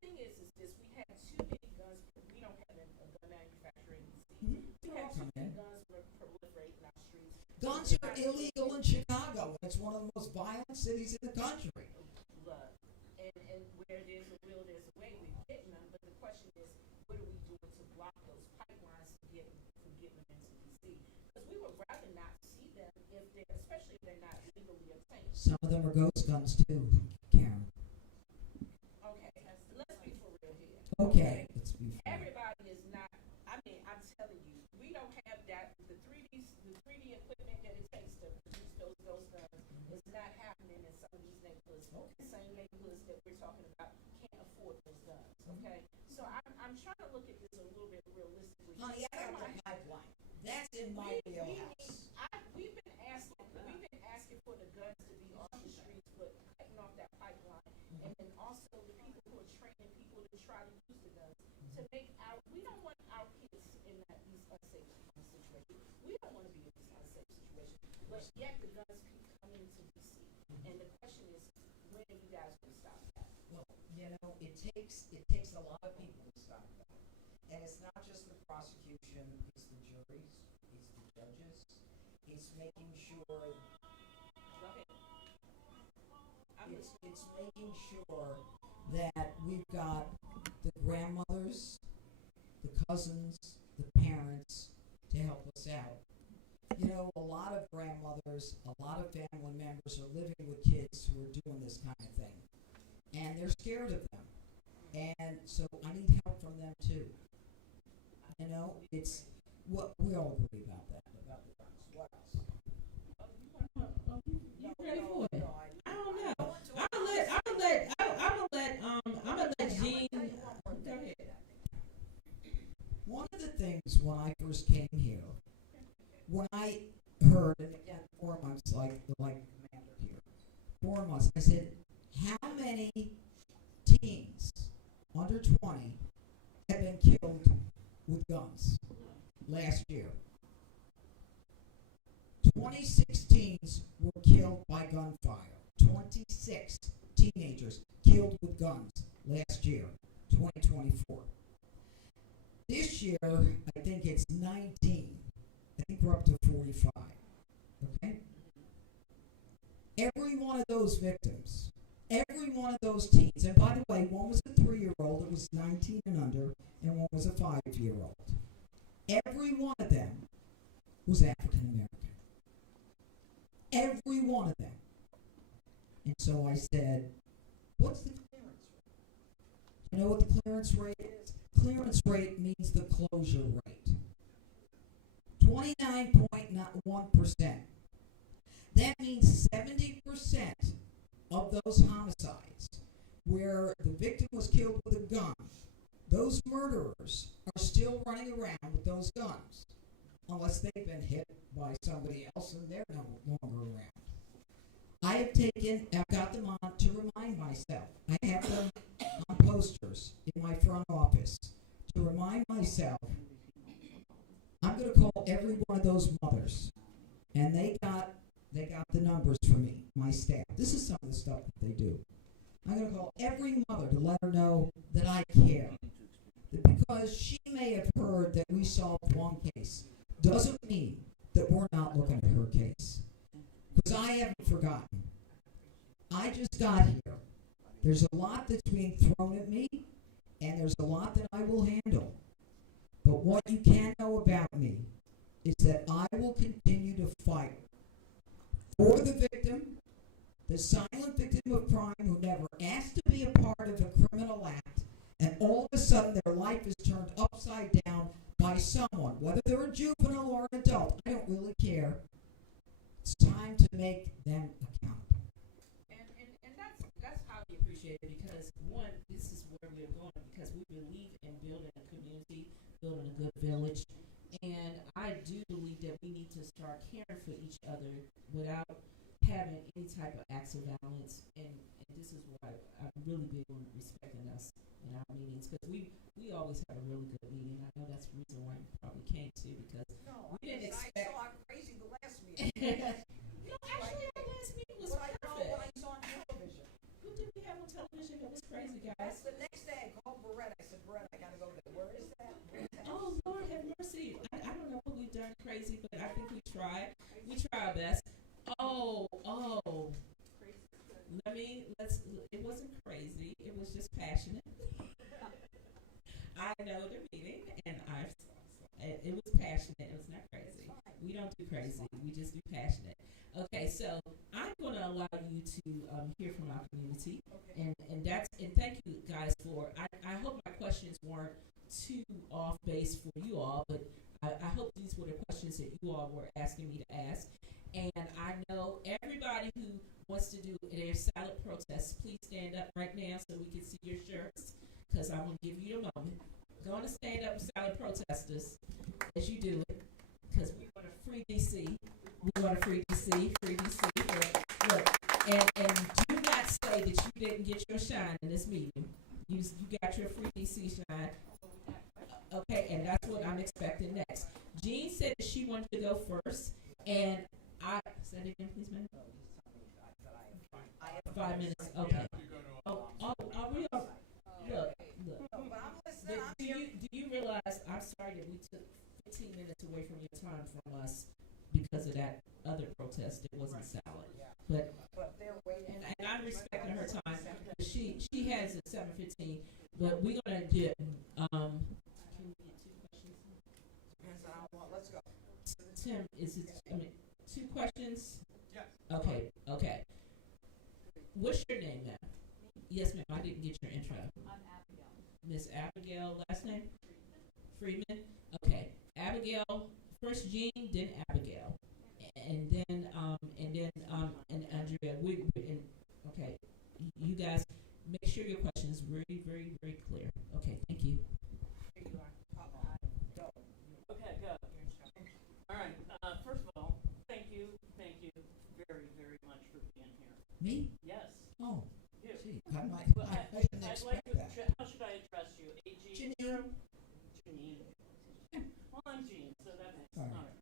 thing is this: we have too many guns. We don't have a gun manufacturer in DC. We have too many guns proliferating in our streets. Guns are illegal in Chicago. It's one of the most violent cities in the country. And where there's a will, there's a way. We're getting them, but the question is, what are we doing to block those pipelines from getting them into DC? Because we would rather not see them especially if they're not legally obtained. Some of them are ghost guns too, Karen. Okay, let's be for real here. Okay, let's be fair. Everybody is not. I mean, I'm telling you, we don't have that. The 3D equipment that it takes to produce those guns is not happening in some of these neighborhoods. The same neighborhoods that we're talking about can't afford those guns. Okay, so I'm trying to look at this a little bit realistically. Honey, I got the pipeline. That's in my wheelhouse. We've been asking for the guns to be off the streets, but cutting off that pipeline, and then also the people who are training people to try to use the guns to make we don't want our kids in these unsafe situations. We don't want to be in these unsafe situations, but yet the guns keep coming into DC, and the question is, when are you guys going to stop that? Well, it takes a lot of people to stop that. And it's not just the prosecution, it's the juries, it's the judges, it's making sure it's making sure that we've got the grandmothers, the cousins, the parents to help us out. A lot of grandmothers, a lot of family members are living with kids who are doing this kind of thing. And they're scared of them. And so I need help from them too. It's what we all agree about that, about the guns. What else? You ready for it. No, I don't know. I want to- I'm gonna let Jean. Go ahead. One of the things when I first came here, when I heard, and again, 4 months like Commander here, 4 months, I said, how many teens under 20 have been killed with guns last year? 26 teens were killed by gunfire. 26 teenagers killed with guns last year, 2024. This year, I think it's 19. I think we're up to 45. Okay? Every one of those victims, every one of those teens, and by the way, one was a 3-year-old, it was 19 and under, and one was a 5-year-old. Every one of them was African American. Every one of them. And so I said, what's the clearance rate? You know what the clearance rate is? Clearance rate means the closure rate. 29.1%. That means 70% of those homicides where the victim was killed with a gun, those murderers are still running around with those guns, unless they've been hit by somebody else and they're no longer around. I've got them on to remind myself. I have them on posters in my front office to remind myself. I'm going to call every one of those mothers, and they got the numbers for me, my staff. This is some of the stuff that they do. I'm going to call every mother to let her know that I care. That because she may have heard that we solved one case, doesn't mean that we're not looking at her case. Because I haven't forgotten. I just got here. There's a lot that's being thrown at me, and there's a lot that I will handle. But what you can know about me is that I will continue to fight for the victim, the silent victim of crime who never asked to be a part of a criminal act, and all of a sudden their life is turned upside down by someone, whether they're a juvenile or an adult. I don't really care. It's time to make them accountable. And that's highly appreciated because one, this is where we're going because we believe in building a community, building a good village, and I do believe that we need to start caring for each other without having any type of acts of violence. And this is why I'm really big on respecting us in our meetings because we always have a really good meeting. I know that's the reason why you probably came to because we didn't expect. I saw crazy the last meeting. No, actually, our last meeting was But I know perfect. what I saw on television. Who did we have on television that was crazy, That's guys? the next day I called Beretta. I said, Beretta, I gotta go there. Where is that? Oh, Lord have mercy. I don't know what we've done crazy, but I think we tried. We tried our best. Oh. It wasn't crazy. It was just passionate. I know the meeting, and it was passionate. It was not crazy. We don't do crazy. We just do passionate. Okay, so I'm going to allow you to hear from our community, and thank you guys for. I hope my questions weren't too off base for you all, but I hope these were the questions that you all were asking me to ask. And I know everybody who wants to do their silent protests, please stand up right now so we can see your shirts, because I'm going to give you a moment. Go on and stand up, silent protesters, as you do it, because we want to free DC. We want to free DC. Look, and do not say that you didn't get your shine in this meeting. You got your free DC shine. Okay, and that's what I'm expecting next. Jean said that she wanted to go first, and say it again, please, ma'am. I have 5 minutes. Okay. Are we all? Look. Do you realize? I'm sorry that we took 15 minutes away from your time from us because of that other protest. It wasn't salad, but they're waiting. And I'm respecting her time. She has at 7:15, but we're gonna get. Can we get 2 questions? Depends on how long. Let's go. Tim, is it? 2 questions? Yes. Okay. What's your name, ma'am? Yes, ma'am. I didn't get your intro. I'm Abigail. Miss Abigail, last name? Freeman. Okay. Abigail, first Jean, then Abigail, and Andrea sure your question is very, very, very clear. Okay, thank you. Here you are. Go. Okay, go. All right, first of all, thank you very, very much for being here. Me? Yes, Oh, you. gee, I Well, shouldn't I'd like expect to, that. how should I address you? AG? Jeanine. Jeanine. Well, I'm Jean, so that's All all right. right.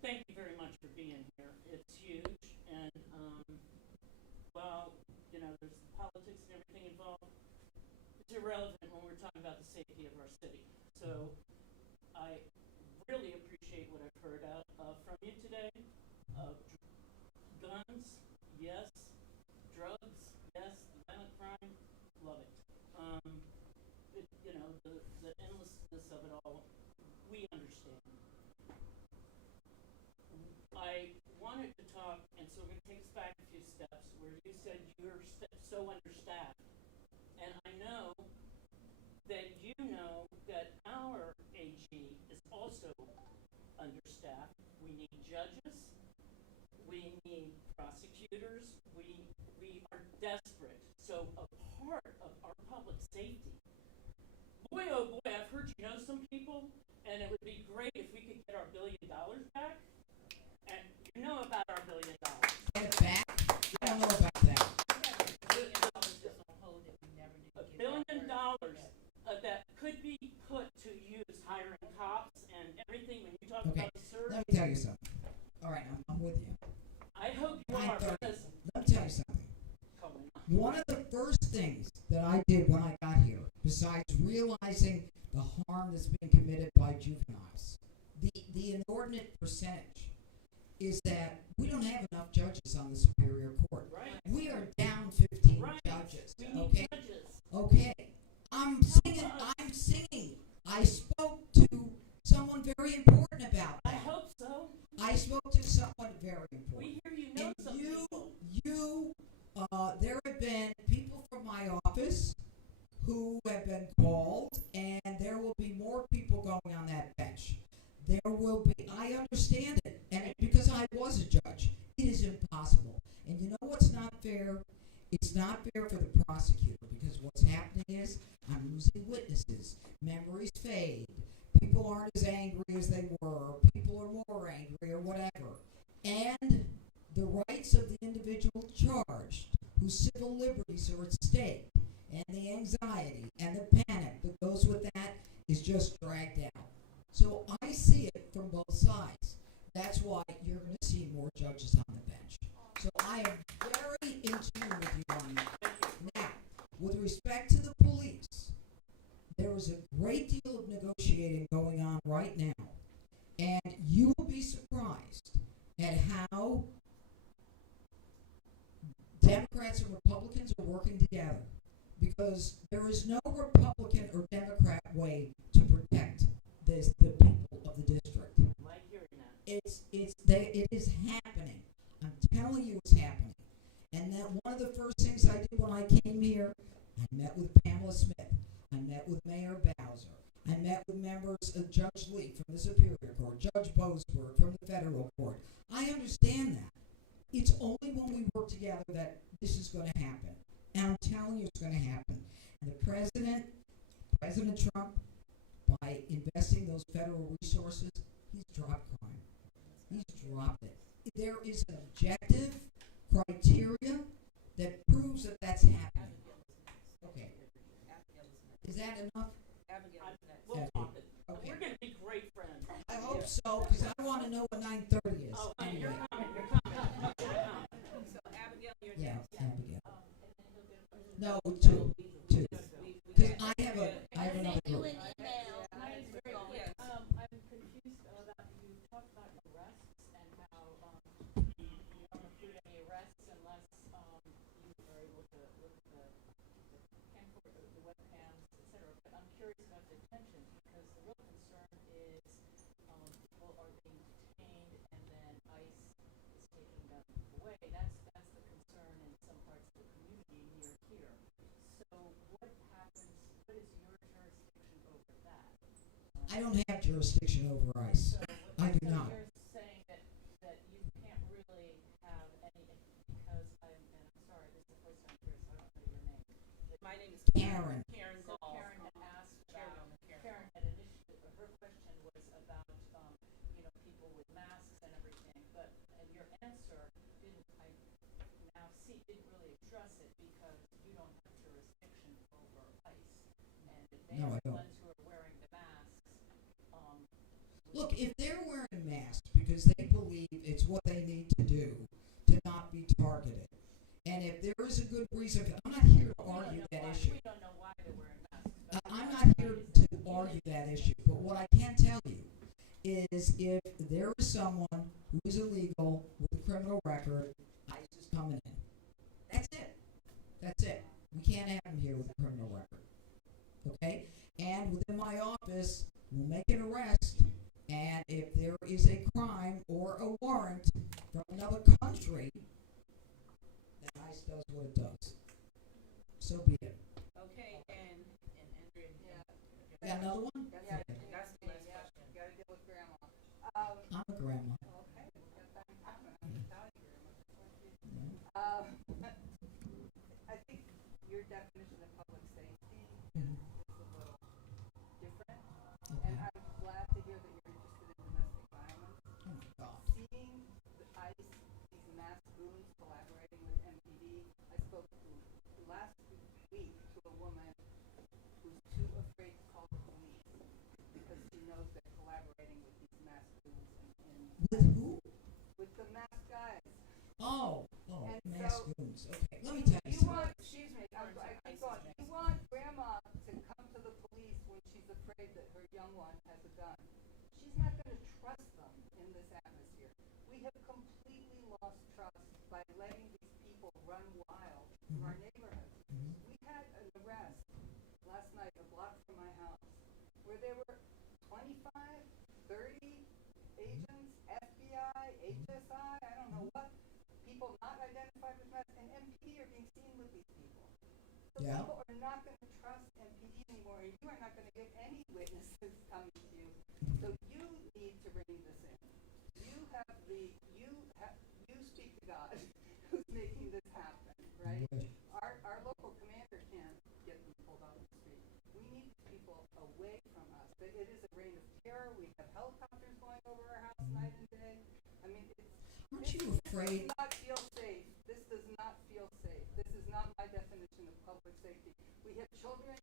Thank you very much for being here. It's huge, and, well, you know, there's politics and everything involved. It's irrelevant when we're talking about the safety of our city. So I really appreciate what I've heard from you today. Guns, yes. Drugs, yes. Violent crime, love it. You know, the endlessness of it all, we understand. I wanted to talk, and so we're going to take us back a few steps, where you said you're so understaffed. And I know that you know that our AG is also understaffed. We need judges. We need prosecutors. We are desperate. So a part of our public safety. Boy, oh boy, I've heard you know some people, and it would be great if we could get our $1 billion back. And you know about our $1 billion. Get it back? I don't know about that. $1 billion that could be put to use hiring cops and everything when you talk Okay, about the surge. let me tell you something. All right, I'm with you. I hope you are, 9:30. because Let me tell you something. One of the first things that I did when I got here, besides realizing the harm that's being committed by juveniles, the inordinate percentage, is that we don't have enough judges on the Superior Court. Right. We are down 15 judges. We need Okay? judges. Okay. I'm singing. I spoke to someone very important about I that. hope so. I spoke to someone very important. We hear you know And some people. there have been people from my office who have been called, and there will be more people going on that bench. There will be, I understand it, and because I was a judge, it is impossible. And you know what's not fair? It's not fair for the prosecutor, because what's happening is I'm losing witnesses, memories fade, people aren't as angry as they were, people are more angry or whatever. And the rights of the individual charged, whose civil liberties are at stake, and the anxiety and the panic that goes with that is just dragged out. So I see it from both sides. That's why you're going to see more judges on the bench. So I am very in tune with you on that. Now, with respect to the police, there is a great deal of negotiating going on right now. And you will be surprised at how Democrats and Republicans are working together. Because there is no Republican or Democrat way to protect the people of the district. Like hearing that. It is happening. I'm telling you it's happening. And that one of the first things I did when I came here, I met with Pamela Smith. I met with Mayor Bowser. I met with members of Judge Lee from the Superior Court, Judge Boasberg from the Federal Court. I understand that. It's only when we work together that this is going to happen. And I'm telling you it's going to happen. And the President Trump, by investing those federal resources, he's dropped crime. He's dropped it. There is an objective criteria that proves that that's happening. Okay. Is that enough? We'll Okay. talk it. Okay. We're going to be great friends. I hope so, because I want to know what 9:30 is. Oh, Anyway. you're coming. You're coming. So Abigail, you're Yeah, next. Abigail. No, two. Because I have another group. I'm confused about, you talked about arrests and how, you don't approve any arrests unless, you are able to look at the camcorder, the webcams, et cetera. But I'm curious about detention, because the real concern is, people are being detained and then ICE is taking them away. That's the concern in some parts of the community near here. So what happens, what is your jurisdiction over that? I don't have jurisdiction over ICE. I do not. You're saying that you can't really have any, because I'm sorry, this is the first time here, so I don't know your name. name is Karen. Karen So Gall. Karen had asked about, Karen. Karen had initiated, her question was about, people with masks and everything, but, and your answer didn't really address it because you don't have jurisdiction over ICE. And if they No, are I the don't. ones who are wearing the masks, Look, if they're wearing masks because they believe it's what they need to do to not be targeted, and if there is a good reason, I'm not here to argue that issue. we don't know why they're wearing masks. But I'm not here to argue that issue, but what I can tell you is if there is someone who is illegal with a criminal record, ICE is coming in. That's it. That's it. We can't have them here with a criminal record. Okay? And within my office, we'll make an arrest, and if there is a crime or a warrant from another country, then ICE does what it does. So be it. Okay, and Andrea. Got another one? Yeah, That's the last yeah, question. you gotta deal with grandma. I'm a grandma. Okay, we got that in common. I'm Italian grandma. I think your definition of public safety is a little different. And I'm glad to hear that you're interested in domestic violence. Oh my God. Seeing the ICE, these mass goons collaborating with MPD, I spoke last week to a woman who's too afraid to call the police because she knows they're collaborating with these mass goons With who? with the mass guys. Oh, And mass so- goons. Okay, let me tell you You something. want, excuse me, I keep going. You want grandma to come to the police when she's afraid that her young one has a gun. She's not going to trust them in this atmosphere. We have completely lost trust by letting these people run wild through our neighborhoods. We had an arrest last night a block from my house where there were 25, 30 agents, FBI, HSI, I don't know what, people not identified with masks, and MPD are being seen with these people. So Yeah. people are not going to trust MPD anymore, and you are not going to get any witnesses coming to you. So you need to bring this in. You speak to God who's making this happen, right? Our local commander can't get them pulled off the street. We need people away from us. It is a reign of terror. We have helicopters going over our house night and day. I mean, Aren't you afraid? This does not feel safe. This does not feel safe. This is not my definition of public safety. We have children,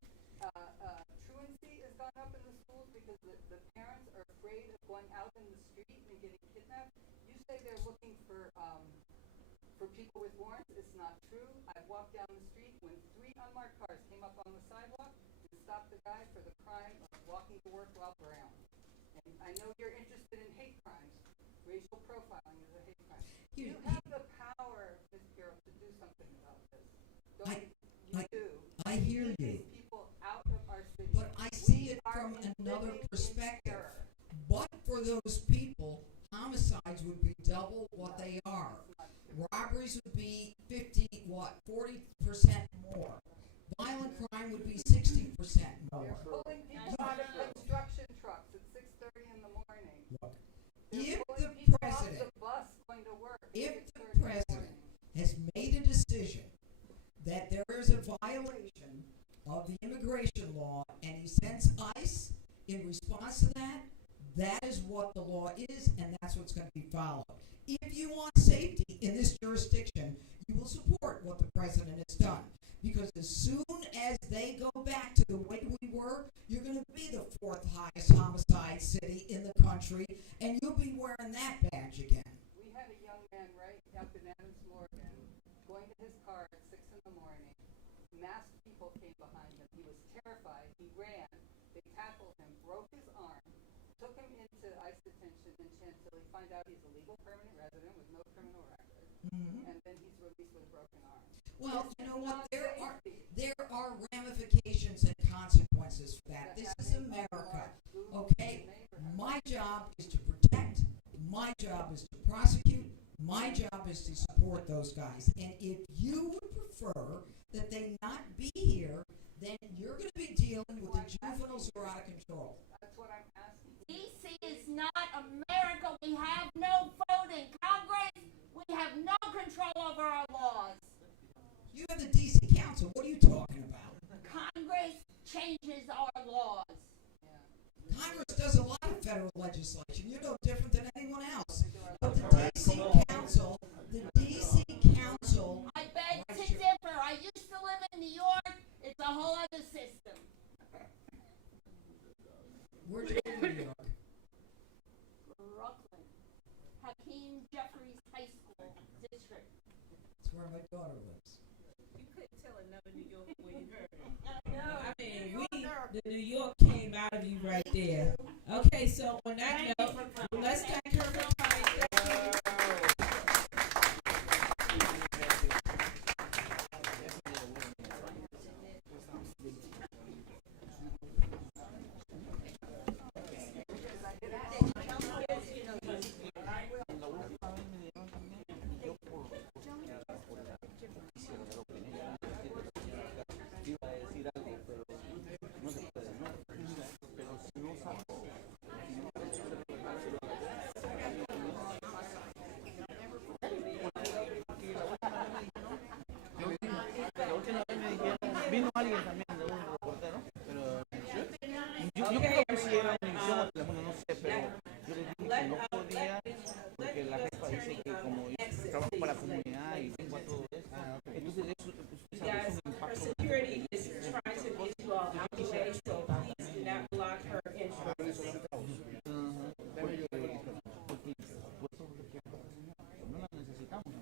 truancy has gone up in the schools because the parents are afraid of going out in the street and getting kidnapped. You say they're looking for people with warrants. It's not true. I've walked down the street when 3 unmarked cars came up on the sidewalk and stopped the guy for the crime of walking to work while brown. And I know you're interested in hate crimes. Racial profiling is a hate crime. You have the power, Ms. Piro, to do something about this. I hear We need you. these people out of our city. But I see it We are from another living in perspective. terror. But for those people, homicides would be double what they are. Robberies would be 40% more. Violent crime would be 60% They're more. pulling people out of construction trucks at 6:30 in the morning. Look, They're if pulling the people off president, the bus going to work at if 6:30 the in the president morning. has made a decision that there is a violation of the immigration law and he sends ICE in response to that, that is what the law is and that's what's going to be followed. If you want safety in this jurisdiction, you will support what the president has done. Because as soon as they go back to the way we were, you're going to be the 4th highest homicide city in the country, and you'll be wearing that badge again. We had a young man right up in Adams Morgan going to his car at 6 in the morning. Masked people came behind him. He was terrified. He ran. They tackled him, broke his arm, took him into ICE detention in Chantilly, find out he's a legal permanent resident with no criminal record, and then he's released with a broken arm. Well, This you is know what? not safety. There are ramifications and consequences for that. This is America, okay? My job is to protect. My job is to prosecute. My job is to support those guys. And if you would prefer that they not be here, then you're going to be dealing with the juveniles who are out of control. That's what I'm asking. DC is not America. We have no vote in Congress. We have no control over our laws. You have the DC Council. What are you talking about? with legislation. You're no different than anyone else. But the DC Council. I beg to differ. I used to live in New York. It's a whole other system. Where'd you live in New York? Brooklyn. Hakeem Jeffries High School District. That's where my daughter lives. You couldn't tell another New Yorker when you heard it. No, I mean, the New York came out of you right there. Okay, so on that note, let's thank her for coming. Vino alguien también de un reportero, pero yo creo que si era Univisión o Telemundo, no sé, pero yo les dije que no podía porque la jefa dice que como yo trabajo para la comunidad y vengo a todo esto, entonces eso es un impacto. Security is trying to get you all out the way, so please do not block her entrance. No la necesitamos.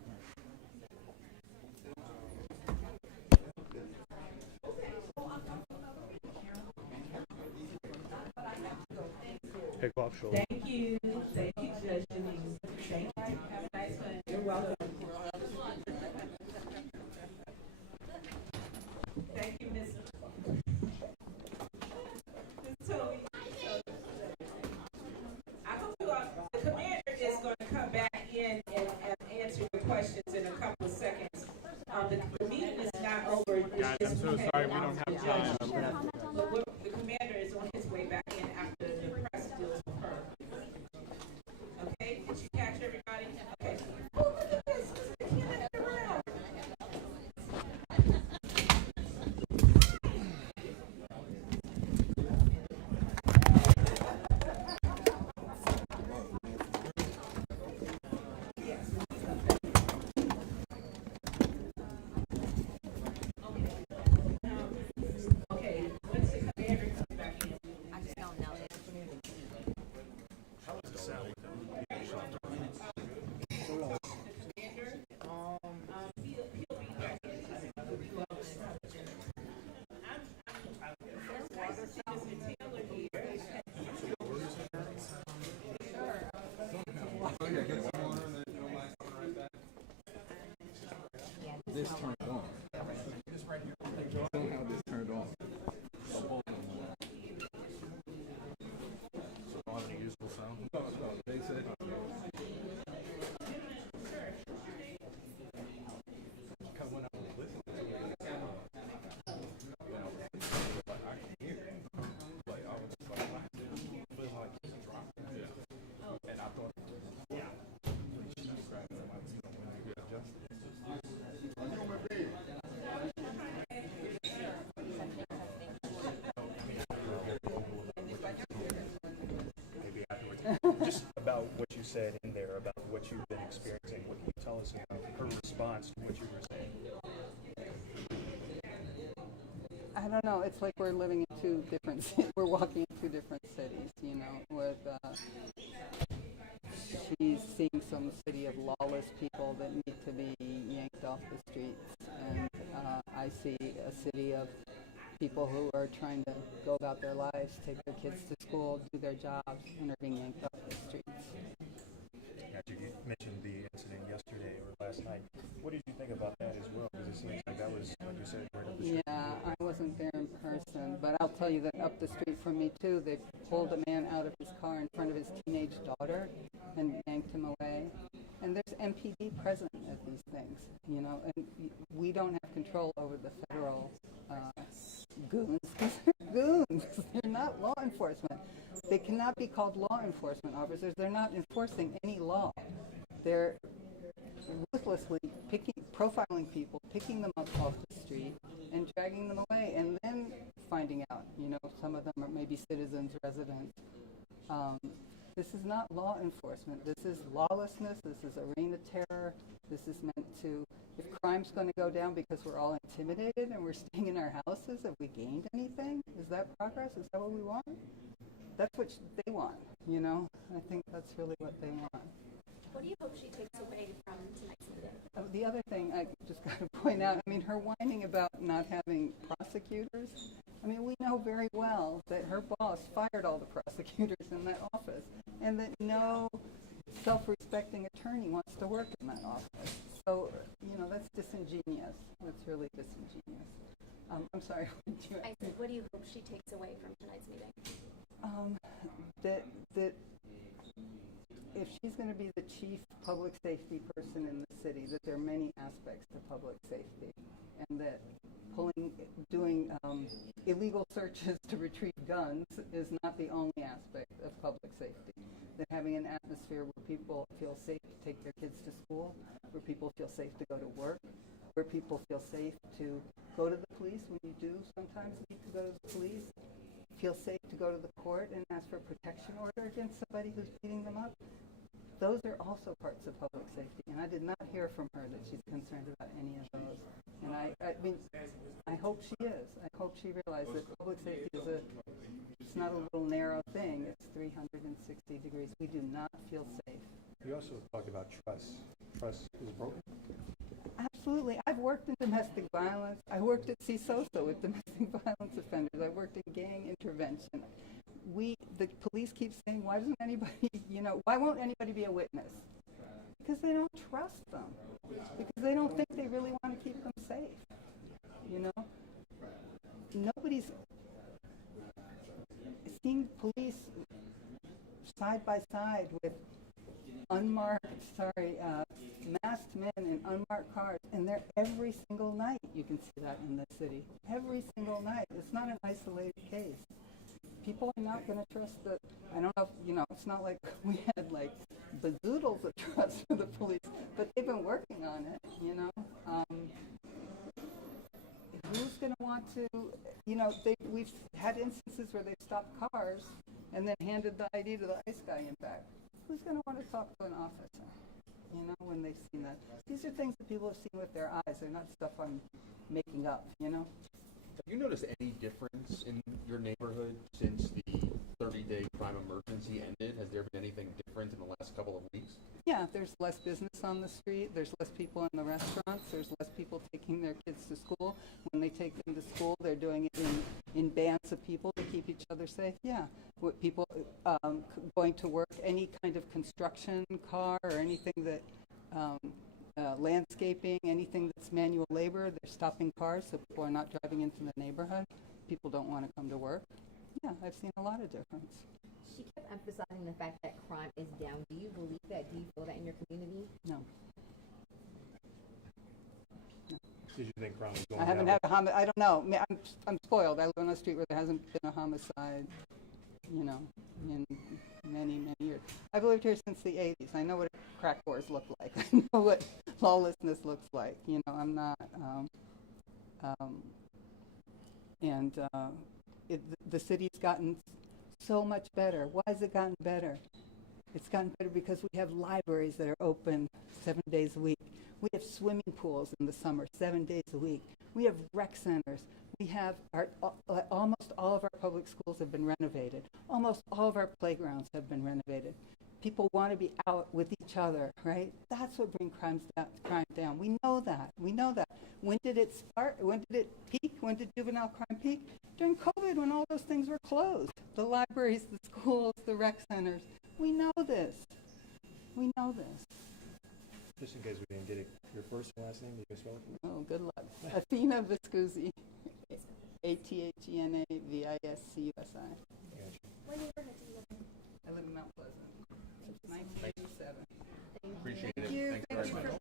Take off shoulder. Thank you, Judge Jeanine. Thank you. Have a nice one. You're welcome. Thank you, Ms. Toby. I hope you all, the commander is going to come back in and answer your questions in a couple of seconds. The meeting is not over. Guys, I'm so sorry we don't have time. The commander is on his way back in after the press deals with her. Okay, did you catch everybody? Okay. Oh, look at this. This is the kid in the room. Okay, once the commander comes back in. I just don't know. This turned on. I don't have this turned on. So both of them are. So all the useful sound. They said. Because when I was listening to it, I can hear it. Like I was like, feeling like it's dropping. Yeah. And I thought, yeah. She was grabbing my, when I get adjusted. Just about what you said in there, about what you've been experiencing, what can you tell us about her response to what you were saying? I don't know. It's like we're living in two different. We're walking in two different cities. You know, with she's seeing some city of lawless people that need to be yanked off the streets, and I see a city of people who are trying to go about their lives, take their kids to school, do their jobs, and are being yanked off the streets. You mentioned the incident yesterday or last night. What did you think about that as well? Because it seems like that was, like you said, right up the street. Yeah, I wasn't there in person, but I'll tell you that up the street from me too, they pulled a man out of his car in front of his teenage daughter and yanked him away. And there's MPD present at these things, you know, and we don't have control over the federal goons. They're goons. They're not law enforcement. They cannot be called law enforcement officers. They're not enforcing any law. They're ruthlessly profiling people, picking them up off the street, and dragging them away, and then finding out, you know, some of them are maybe citizens, residents. This is not law enforcement. This is lawlessness. This is a reign of terror. This is meant to, if crime's going to go down because we're all intimidated and we're staying in our houses, have we gained anything? Is that progress? Is that what we want? That's what they want, you know? I think that's really what they want. What do you hope she takes away from tonight's meeting? The other thing I just got to point out, I mean, her whining about not having prosecutors, I mean, we know very well that her boss fired all the prosecutors in that office, and that no self-respecting attorney wants to work in that office. So, you know, that's disingenuous. That's really disingenuous. I'm sorry, what did you ask? I said, what do you hope she takes away from tonight's meeting? That if she's going to be the chief public safety person in the city, that there are many aspects to public safety, and that doing illegal searches to retrieve guns is not the only aspect of public safety. That having an atmosphere where people feel safe to take their kids to school, where people feel safe to go to work, where people feel safe to go to the police when you do sometimes need to go to the police, feel safe to go to the court and ask for a protection order against somebody who's beating them up. Those are also parts of public safety, and I did not hear from her that she's concerned about any of those. And I mean, I hope she is. I hope she realizes that public safety is it's not a little narrow thing. It's 360 degrees. We do not feel safe. You also talked about trust. Trust is broken? Absolutely. I've worked in domestic violence. I worked at CSOSA with domestic violence offenders. I worked in gang intervention. The police keep saying, why doesn't anybody, why won't anybody be a witness? Because they don't trust them. Because they don't think they really want to keep them safe. Nobody's seeing police side by side with masked men in unmarked cars, and they're every single night. You can see that in the city. Every single night. It's not an isolated case. People are not going to trust I don't know if, it's not like we had bazoodles of trust for the police, but they've been working on it, Who's going to want to, we've had instances where they've stopped cars and then handed the ID to the ICE guy in back. Who's going to want to talk to an officer, when they've seen that? These are things that people have seen with their eyes. They're not stuff I'm making up, Have you noticed any difference in your neighborhood since the 30-day crime emergency ended? Has there been anything different in the last couple of weeks? Yeah, there's less business on the street. There's less people in the restaurants. There's less people taking their kids to school. When they take them to school, they're doing it in bands of people to keep each other safe. Yeah, with people going to work, any kind of construction car or anything that landscaping, anything that's manual labor, they're stopping cars so people are not driving into the neighborhood. People don't want to come to work. Yeah, I've seen a lot of difference. She kept emphasizing the fact that crime is down. Do you believe that? Do you feel that in your community? No. Did you think crime was going I haven't down? had a homicide. I don't know. I'm spoiled. I live on a street where there hasn't been a homicide, in many, many years. I've lived here since the 80s. I know what crack wars look like. I know what lawlessness looks like. I'm not. The city's gotten so much better. Why has it gotten better? It's gotten better because we have libraries that are open 7 days a week. We have swimming pools in the summer 7 days a week. We have rec centers. We have almost all of our public schools have been renovated. Almost all of our playgrounds have been renovated. People want to be out with each other, right? That's what brings crime down. We know that. When did it start? When did it peak? When did juvenile crime peak? During COVID, when all those things were closed. The libraries, the schools, the rec centers. We know this. Just in case we didn't get it, your first and last name, you can spell it? Oh, good luck. Athena Viscusi. ATHENAVISCUSI. What neighborhood do you live in? I live in Mount Pleasant since 1987. Appreciate it. Thank you. Thanks very much.